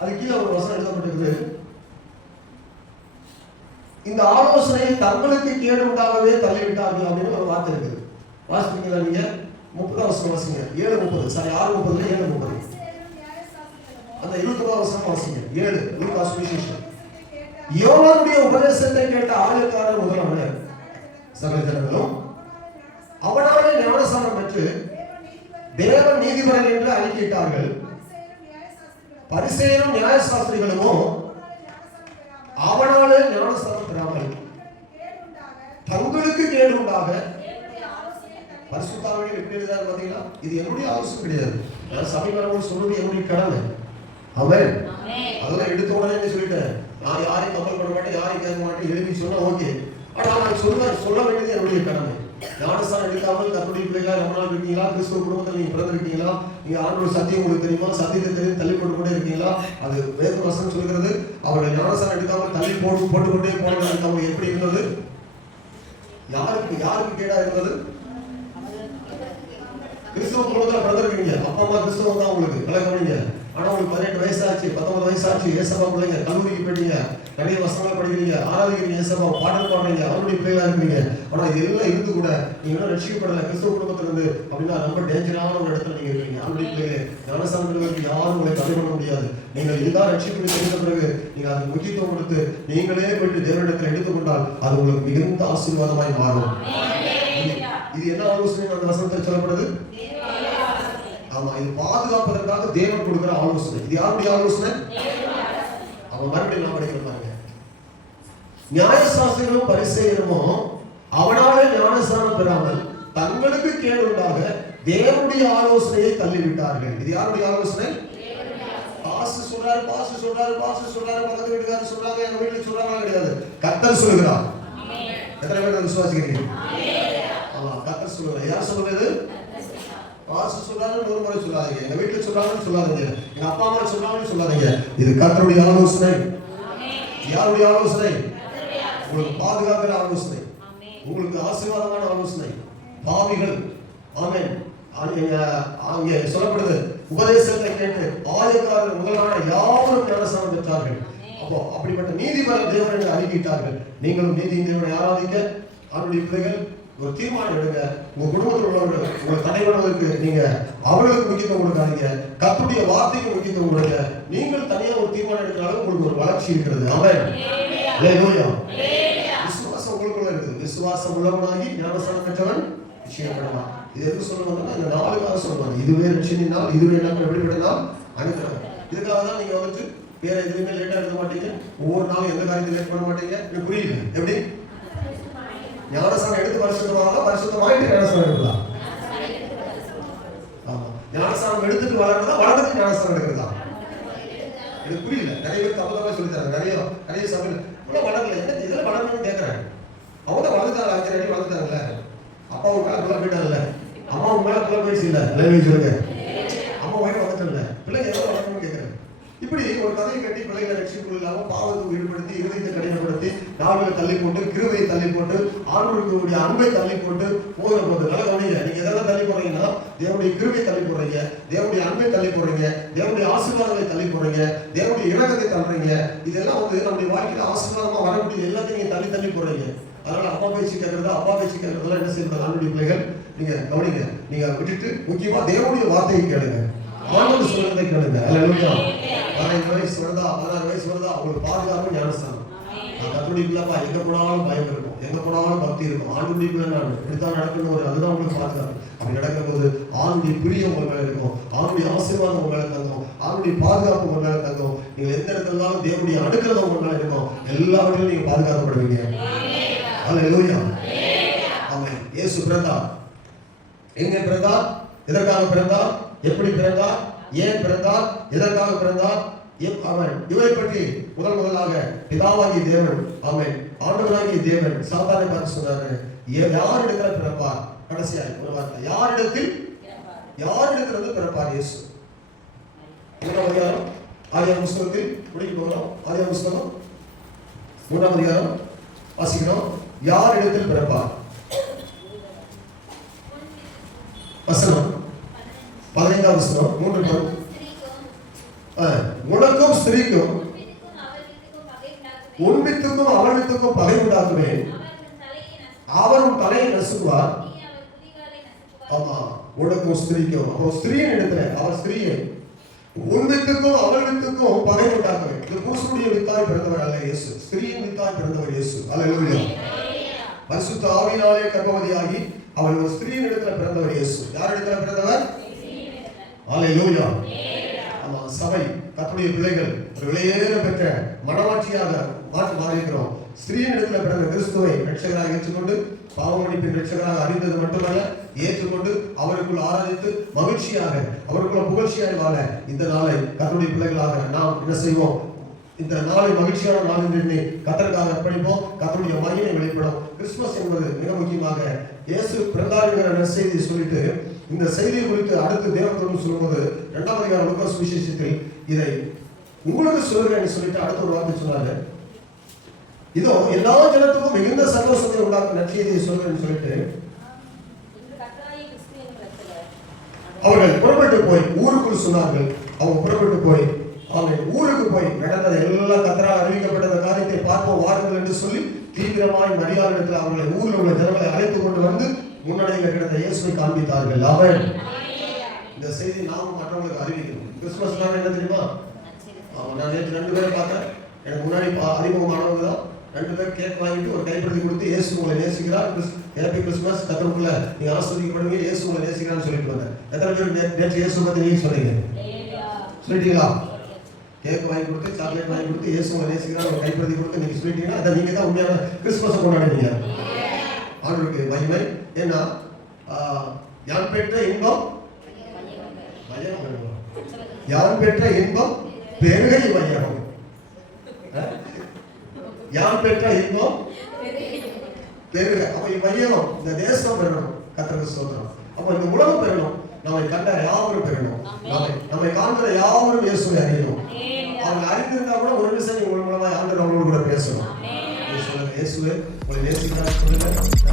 அது கீழே ஒரு வசனம் எழுதப்பட்டிருக்குது. இந்த ஆலோசனை தங்களுக்கு கேடு உண்டாகவே தள்ளிவிட்டார்கள் அப்படின்னு ஒரு வார்த்தை இருக்குது. வாசிப்பீங்களா நீங்க? 30ஆம் வசனம் வாசிங்க. 7:30 சாரி 6:30 7:30 அந்த 21ஆம் வசனம் வாசிங்க. 7 லூக்கா சுவிசேஷம். யோவானுடைய உபதேசத்தை கேட்ட ஆயக்காரர் முதலான சகல ஜனங்களும் அவனாலே ஞானஸ்நானம் பெற்று தேவன் நீதிபரன் என்று அறிக்கையிட்டார்கள். பரிசேயரும் நியாயசாஸ்திரிகளுமோ அவனாலே ஞானஸ்நானம் பெறாமல் தங்களுக்கு கேடு உண்டாக பரிசுத்த ஆவியானவர் எப்படி எழுதாரு பாத்தீங்களா? இது என்னுடைய ஆலோசனை கிடையாது. நான் சபை வரணும் சொல்றது என்னுடைய கடமை. அவன் அதெல்லாம் எடுத்த உடனே சொல்லிட்டேன், நான் யாரையும் கம்பல் பண்ண மாட்டேன், யாரையும் கேட்க மாட்டேன், எழுதி சொன்னா ஓகே. ஆனா நான் சொல்ல வேண்டியது என்னுடைய கடமை. ஞானஸ்நானம் எடுக்காமல் கர்த்தருடைய பிள்ளைகளா ரொம்ப நாள் இருக்கீங்களா? கிறிஸ்துவ குடும்பத்தில் நீங்க பிறந்திருக்கீங்களா? நீங்க ஆண்டவர் சத்தியம் உங்களுக்கு தெரியுமா? சத்தியத்தை தெரிந்து தள்ளி போட்டு கொண்டே இருக்கீங்களா? அது வேத வசனம் சொல்கிறது. அவருடைய ஞானஸ்நானம் எடுக்காமல் தள்ளி போட்டுக்கொண்டே போனது அவங்க எப்படி இருந்தது? யாருக்கு கேடா இருந்தது? கிறிஸ்துவ குடும்பத்தில் பிறந்திருக்கீங்க, அப்பா அம்மா கிறிஸ்துவம் தான் உங்களுக்கு நல்லா கவனிங்க. ஆனா உங்களுக்கு 18 வயசாச்சு 19 வயசாச்சு, ஏசப்பா பிள்ளைங்க, கல்லூரிக்கு போயிட்டீங்க, நிறைய வசனங்கள் படிக்கிறீங்க, ஆராதிக்கிறீங்க, ஏசப்பா பாடல் பாடுறீங்க, அவருடைய பிள்ளைகளா இருக்கீங்க. ஆனா இது எல்லாம் இருந்து கூட நீங்க இன்னும் ரட்சிக்கப்படல கிறிஸ்துவ குடும்பத்துல இருந்து அப்படின்னா ரொம்ப டேஞ்சரான ஒரு இடத்துல நீங்க இருக்கீங்க. அவருடைய பிள்ளைகளே, ஞானஸ்நானம் பெறுவதற்கு யாரும் உங்களை தடை பண்ண முடியாது. நீங்கள் இதுதான் ரட்சிப்பு தெரிந்த பிறகு நீங்க அதுக்கு முக்கியத்துவம் கொடுத்து நீங்களே போயிட்டு தேவனிடத்தில் எடுத்துக்கொண்டால் அது உங்களுக்கு மிகுந்த ஆசீர்வாதமாய் மாறும். இது என்ன ஆலோசனை அந்த வசனத்தில் சொல்லப்படுது? ஆமா, இது பாதுகாப்பதற்காக தேவன் கொடுக்கிற ஆலோசனை. இது யாருடைய ஆலோசனை? அவன் மறுபடியும் நான் படிக்கிற பாருங்க. நியாயசாஸ்திரிகளும் பரிசேயருமோ அவனாலே ஞானஸ்நானம் பெறாமல் தங்களுக்கு கேடு உண்டாக தேவனுடைய ஆலோசனையை தள்ளிவிட்டார்கள். இது யாருடைய ஆலோசனை? பாஸ்டர் சொல்றாரு பக்கத்து வீட்டுக்காரர் சொல்றாங்க, எங்க வீட்டுல சொல்றாங்க கிடையாது, கர்த்தர் சொல்லுகிறார். எத்தனை பேர் விசுவாசிக்கிறீங்க? ஆமா, கர்த்தர் சொல்லுகிறார். யார் சொல்றது? பாஸ்டர் சொல்றாங்க ஒரு முறை சொல்லாதீங்க, எங்க வீட்டுல சொல்றாங்கன்னு சொல்லாதீங்க, எங்க அப்பா அம்மா சொல்றாங்கன்னு சொல்லாதீங்க. இது கர்த்தருடைய ஆலோசனை. யாருடைய ஆலோசனை? உங்களுக்கு பாதுகாக்கிற ஆலோசனை, உங்களுக்கு ஆசீர்வாதமான ஆலோசனை. பாவிகள் ஆமென் அங்கே சொல்லப்படுது, உபதேசத்தை கேட்டு ஆயக்காரர் முதலான யாவரும் ஞானஸ்நானம் பெற்றார்கள். அப்போ அப்படிப்பட்ட நீதிபரன் தேவன் என்று அறிக்கையிட்டார்கள். நீங்களும் நீதியின் தேவனை ஆராதிக்க அவருடைய பிள்ளைகள் ஒரு தீர்மானம் எடுங்க. உங்க குடும்பத்தில் உள்ளவர்கள் உங்களை தடை பண்ணுவதற்கு நீங்க அவர்களுக்கு முக்கியத்துவம் கொடுக்காதீங்க, கர்த்தருடைய வார்த்தைக்கு முக்கியத்துவம் கொடுங்க. நீங்கள் தனியா ஒரு தீர்மானம் எடுக்கிறாலும் உங்களுக்கு ஒரு வளர்ச்சி இருக்கிறது. ஆமென். ஹல்லேலூயா. விசுவாசம் உங்களுக்குள்ள இருக்குது. விசுவாசம் உள்ளவனாகி ஞானஸ்நானம் பெற்றவன் நிச்சயப்படலாம். இது எதுக்கு சொல்லுவாங்கன்னா இந்த 4 காரணம் சொல்லுவாங்க. இதுவே ரட்சணினால், இதுவே நம்ம எப்படிப்பட்டனால் அனுப்புறாங்க. இதுக்காக தான் நீங்க வந்துட்டு வேற எதுவுமே லேட்டா இருக்க மாட்டீங்க, ஒவ்வொரு நாளும் எந்த காரியத்தையும் லேட் பண்ண மாட்டீங்க. எனக்கு புரியல எப்படி? ஞானஸ்நானம் எடுத்து பரிசுத்தமாயிட்டு ஞானஸ்நானம் எடுக்கலாம். ஆமா, ஞானஸ்நானம் எடுத்துட்டு வளர்றதா, வளர்ந்துட்டு ஞானஸ்நானம் எடுக்கிறதா? எனக்கு புரியல. நிறைய பேர் தப்பு சொல்லி தராங்க. நிறைய சபையில் வளரல, என்ன இதெல்லாம் வளரணும்னு கேட்கறாங்க. அவங்க தான் வளர்த்தாங்க, 5 அடி வளர்த்தாங்கல்ல, அப்பாவுக்கு மேல பிள்ளை போயிட்டாங்கல்ல, அம்மாவுக்கு மேல பிள்ளை போயிடுச்சு இல்ல, சொல்லுங்க, அம்மா வயிறு வந்துட்டல, பிள்ளைங்க எவ்வளவு வளரணும்னு கேட்கறாங்க. இப்படி ஒரு கதையை கட்டி பிள்ளை வாழ்க்கையில ரட்சிப்பு இல்லாம பாவத்தை ஈடுபடுத்தி இருதயத்தை கடினப்படுத்தி நாவலை தள்ளி போட்டு கிருபையை தள்ளி போட்டு ஆண்டவருடைய அன்பை தள்ளி போட்டு போகிற போது நல்ல கவனிங்க. நீங்க எதெல்லாம் தள்ளி போறீங்கன்னா தேவனுடைய கிருபையை தள்ளி போடுறீங்க, தேவனுடைய அன்பை தள்ளி போடுறீங்க, தேவனுடைய ஆசீர்வாதங்களை தள்ளி போடுறீங்க, தேவனுடைய இரக்கத்தை தள்ளுறீங்க. இதெல்லாம் நம்முடைய வாழ்க்கையில ஆசீர்வாதமா வரக்கூடிய எல்லாத்தையும் நீங்க தள்ளி தள்ளி போடுறீங்க. அதனால அப்பா பேச்சு கேட்கறது, அப்பா பேச்சு கேட்கறதுலாம் என்ன செய்யறது? ஆண்டுடைய பிள்ளைகள் நீங்க கவனிங்க. நீங்க விட்டுட்டு முக்கியமா தேவனுடைய வார்த்தையை கேளுங்க, ஆண்டவர் சொல்றதை கேளுங்க. அல்லேலூயா. 15 வயசு வருதா, 16 வயசு வருதா, உங்களுக்கு பாதுகாப்பு ஞானஸ்தானம். கர்த்தருடைய பிள்ளைப்பா, எங்க போனாலும் பயம் இருக்கும், எங்க போனாலும் பக்தி இருக்கும். ஆண்டுடைய பிள்ளை நான் இப்படித்தான் நடக்கணும், அதுதான் உங்களுக்கு பாதுகாப்பு. அப்படி நடக்கிற போது ஆண்டுடைய பிரியம் உங்க மேல இருக்கும், ஆண்டுடைய ஆசீர்வாதம் உங்க மேல தங்கும், ஆண்டுடைய பாதுகாப்பு உங்க மேல தங்கும். நீங்க எந்த இடத்துலனாலும் தேவனுடைய அடுக்கிறது உங்க மேல இருக்கும். எல்லாவற்றிலும் நீங்க பாதுகாக்கப்படுவீங்க. அல்லேலூயா. ஆமென். இயேசு பிறந்தார். எங்கே பிறந்தார்? எதற்காக பிறந்தார்? எப்படி பிறந்தார்? ஏன் பிறந்தார்? எதற்காக பிறந்தார்? அவன் இவரை பற்றி முதலாக பிதாவாகிய தேவன், ஆமென், ஆண்டவராகிய தேவன் சாத்தானை பார்த்து சொன்னாரு, யாரிடத்துல பிறப்பார்? கடைசியாக ஒரு வார்த்தை, யாரிடத்திலிருந்து பிறப்பார் இயேசு? மூன்றாம் அதிகாரம் ஆதியாகம புஸ்தகத்தில் முடிக்க போகிறோம். ஆதியாகம புஸ்தகம் 3ஆம் அதிகாரம் வாசிக்கிறோம். யாரிடத்தில் பிறப்பார்? வசனம் 15ஆம் வசனம் 3 உனக்கும் ஸ்திரீக்கும் உன்பித்துக்கும் அவள்வித்துக்கும் பகை உண்டாக்குவேன், அவர் உன் தலையை நசுக்குவார். ஆமா, உனக்கும் ஸ்திரீக்கும், அப்போ ஸ்திரீயின் இடத்துல அவர் ஸ்திரீயை உன்பித்துக்கும் அவள்வித்துக்கும் பகை உண்டாக்குவேன். இது புருஷனுடைய வித்தாய் பிறந்தவர் அல்ல இயேசு, ஸ்திரீயின் வித்தாய் பிறந்தவர் இயேசு. அல்லேலூயா. பரிசுத்த ஆவியினாலே கர்ப்பவதியாகி அவள் ஒரு ஸ்திரீயின் இடத்துல பிறந்தவர் இயேசு. யார் இடத்துல பிறந்தவர்? அல்லேலூயா. ஆமா, சபை கர்த்தருடைய பிள்ளைகள் விலையேற பெற்ற மனவாட்சியாக மாறியிருக்கிறோம். ஸ்திரீயின் இடத்துல பிறந்த கிறிஸ்துவை ரட்சகராக ஏற்றுக்கொண்டு பாவ மன்னிப்பின் ரட்சகராக அறிந்தது மட்டுமல்ல, ஏற்றுக்கொண்டு அவருக்குள் ஆராதித்து மகிழ்ச்சியாக அவருக்குள்ள புகழ்ச்சியாக வாழ இந்த நாளை கர்த்தருடைய பிள்ளைகளாக நாம் என்ன செய்வோம்? இந்த நாளை மகிழ்ச்சியான நாள் என்று கர்த்தருக்காக அர்ப்பணிப்போம். கர்த்தருடைய மகிமை வெளிப்படும். கிறிஸ்துமஸ் என்பது மிக முக்கியமாக இயேசு பிறந்தார் என்கிற செய்தியை சொல்லிட்டு இந்த செய்தியை குறித்து அடுத்து தேவதூதன் சொல்லும்போது 2ஆம் அதிகாரம் லூக்கா சுவிசேஷத்தில் இதை உங்களுக்கு சொல்கிறேன் சொல்லிட்டு அடுத்த ஒரு வார்த்தை சொன்னாரு. இதோ எல்லா ஜனத்துக்கும் மிகுந்த சந்தோஷத்தை உண்டாக்கும் நற்செய்தியை சொல்கிறேன்னு சொல்லிட்டு அவர்கள் புறப்பட்டு போய் ஊருக்குள் சொன்னார்கள். அவங்க புறப்பட்டு போய் அவங்க ஊருக்கு போய் நடந்ததை எல்லாம் கர்த்தரால் அறிவிக்கப்பட்ட காரியத்தை பார்ப்போம் வாருங்கள் என்று சொல்லி தீவிரமாய் மரியாதையில் அவர்களை ஊரில் உள்ள ஜனங்களை அழைத்துக் கொண்டு வந்து முன்னணியில் கிடந்த இயேசுவை காண்பித்தார்கள். அவன் இந்த செய்தி நாம் மற்றவங்களுக்கு அறிவிக்கணும். கிறிஸ்துமஸ் என்ன தெரியுமா? நான் நேற்று 2 பேரை பார்த்தேன். எனக்கு முன்னாடி அறிமுகமானவங்க தான். 2 பேர் கேக் வாங்கிட்டு ஒரு கைப்பிடி கொடுத்து இயேசு உங்களை நேசிக்கிறார், ஹேப்பி கிறிஸ்துமஸ், கர்த்தருக்குள்ள நீங்க ஆசீர்வதிக்கப்படுவீங்க, இயேசு உங்களை நேசிக்கிறான்னு சொல்லிட்டு வந்தேன். எத்தனை பேர் நேற்று இயேசு பத்தி நீங்க சொன்னீங்க? சொல்லிட்டீங்களா? கேக் வாங்கி கொடுத்து சாக்லேட் வாங்கி கொடுத்து இயேசு உங்களை நேசிக்கிறார் ஒரு கைப்பிடி கொடுத்து நீங்க சொல்லிட்டீங்கன்னா அதை நீங்க தான் உண்மையான கிறிஸ்துமஸை கொண்டாடுவீங்க. ஆண்டவருக்கு மகிமை. ஏன்னா யான் பெற்ற இன்பம் யான் பெற்ற இன்பம் பெருகை வையகம். யான் பெற்ற இன்பம் பெருக. அப்ப வையகம் இந்த தேசம் பெறணும். கர்த்தருக்கு ஸ்தோத்திரம். அப்ப இந்த உலகம் பெறணும். நம்மை கண்ட யாவரும் பெறணும். நம்மை காண்கிற யாவரும் இயேசுவை அறியணும். அவங்க அறிந்திருந்தா கூட ஒரு விஷயம் உங்கள் மூலமா ஆண்டவர் அவங்களோட கூட பேசணும். இயேசுவே உங்களை நேசிக்கிறார் சொல்லுங்க.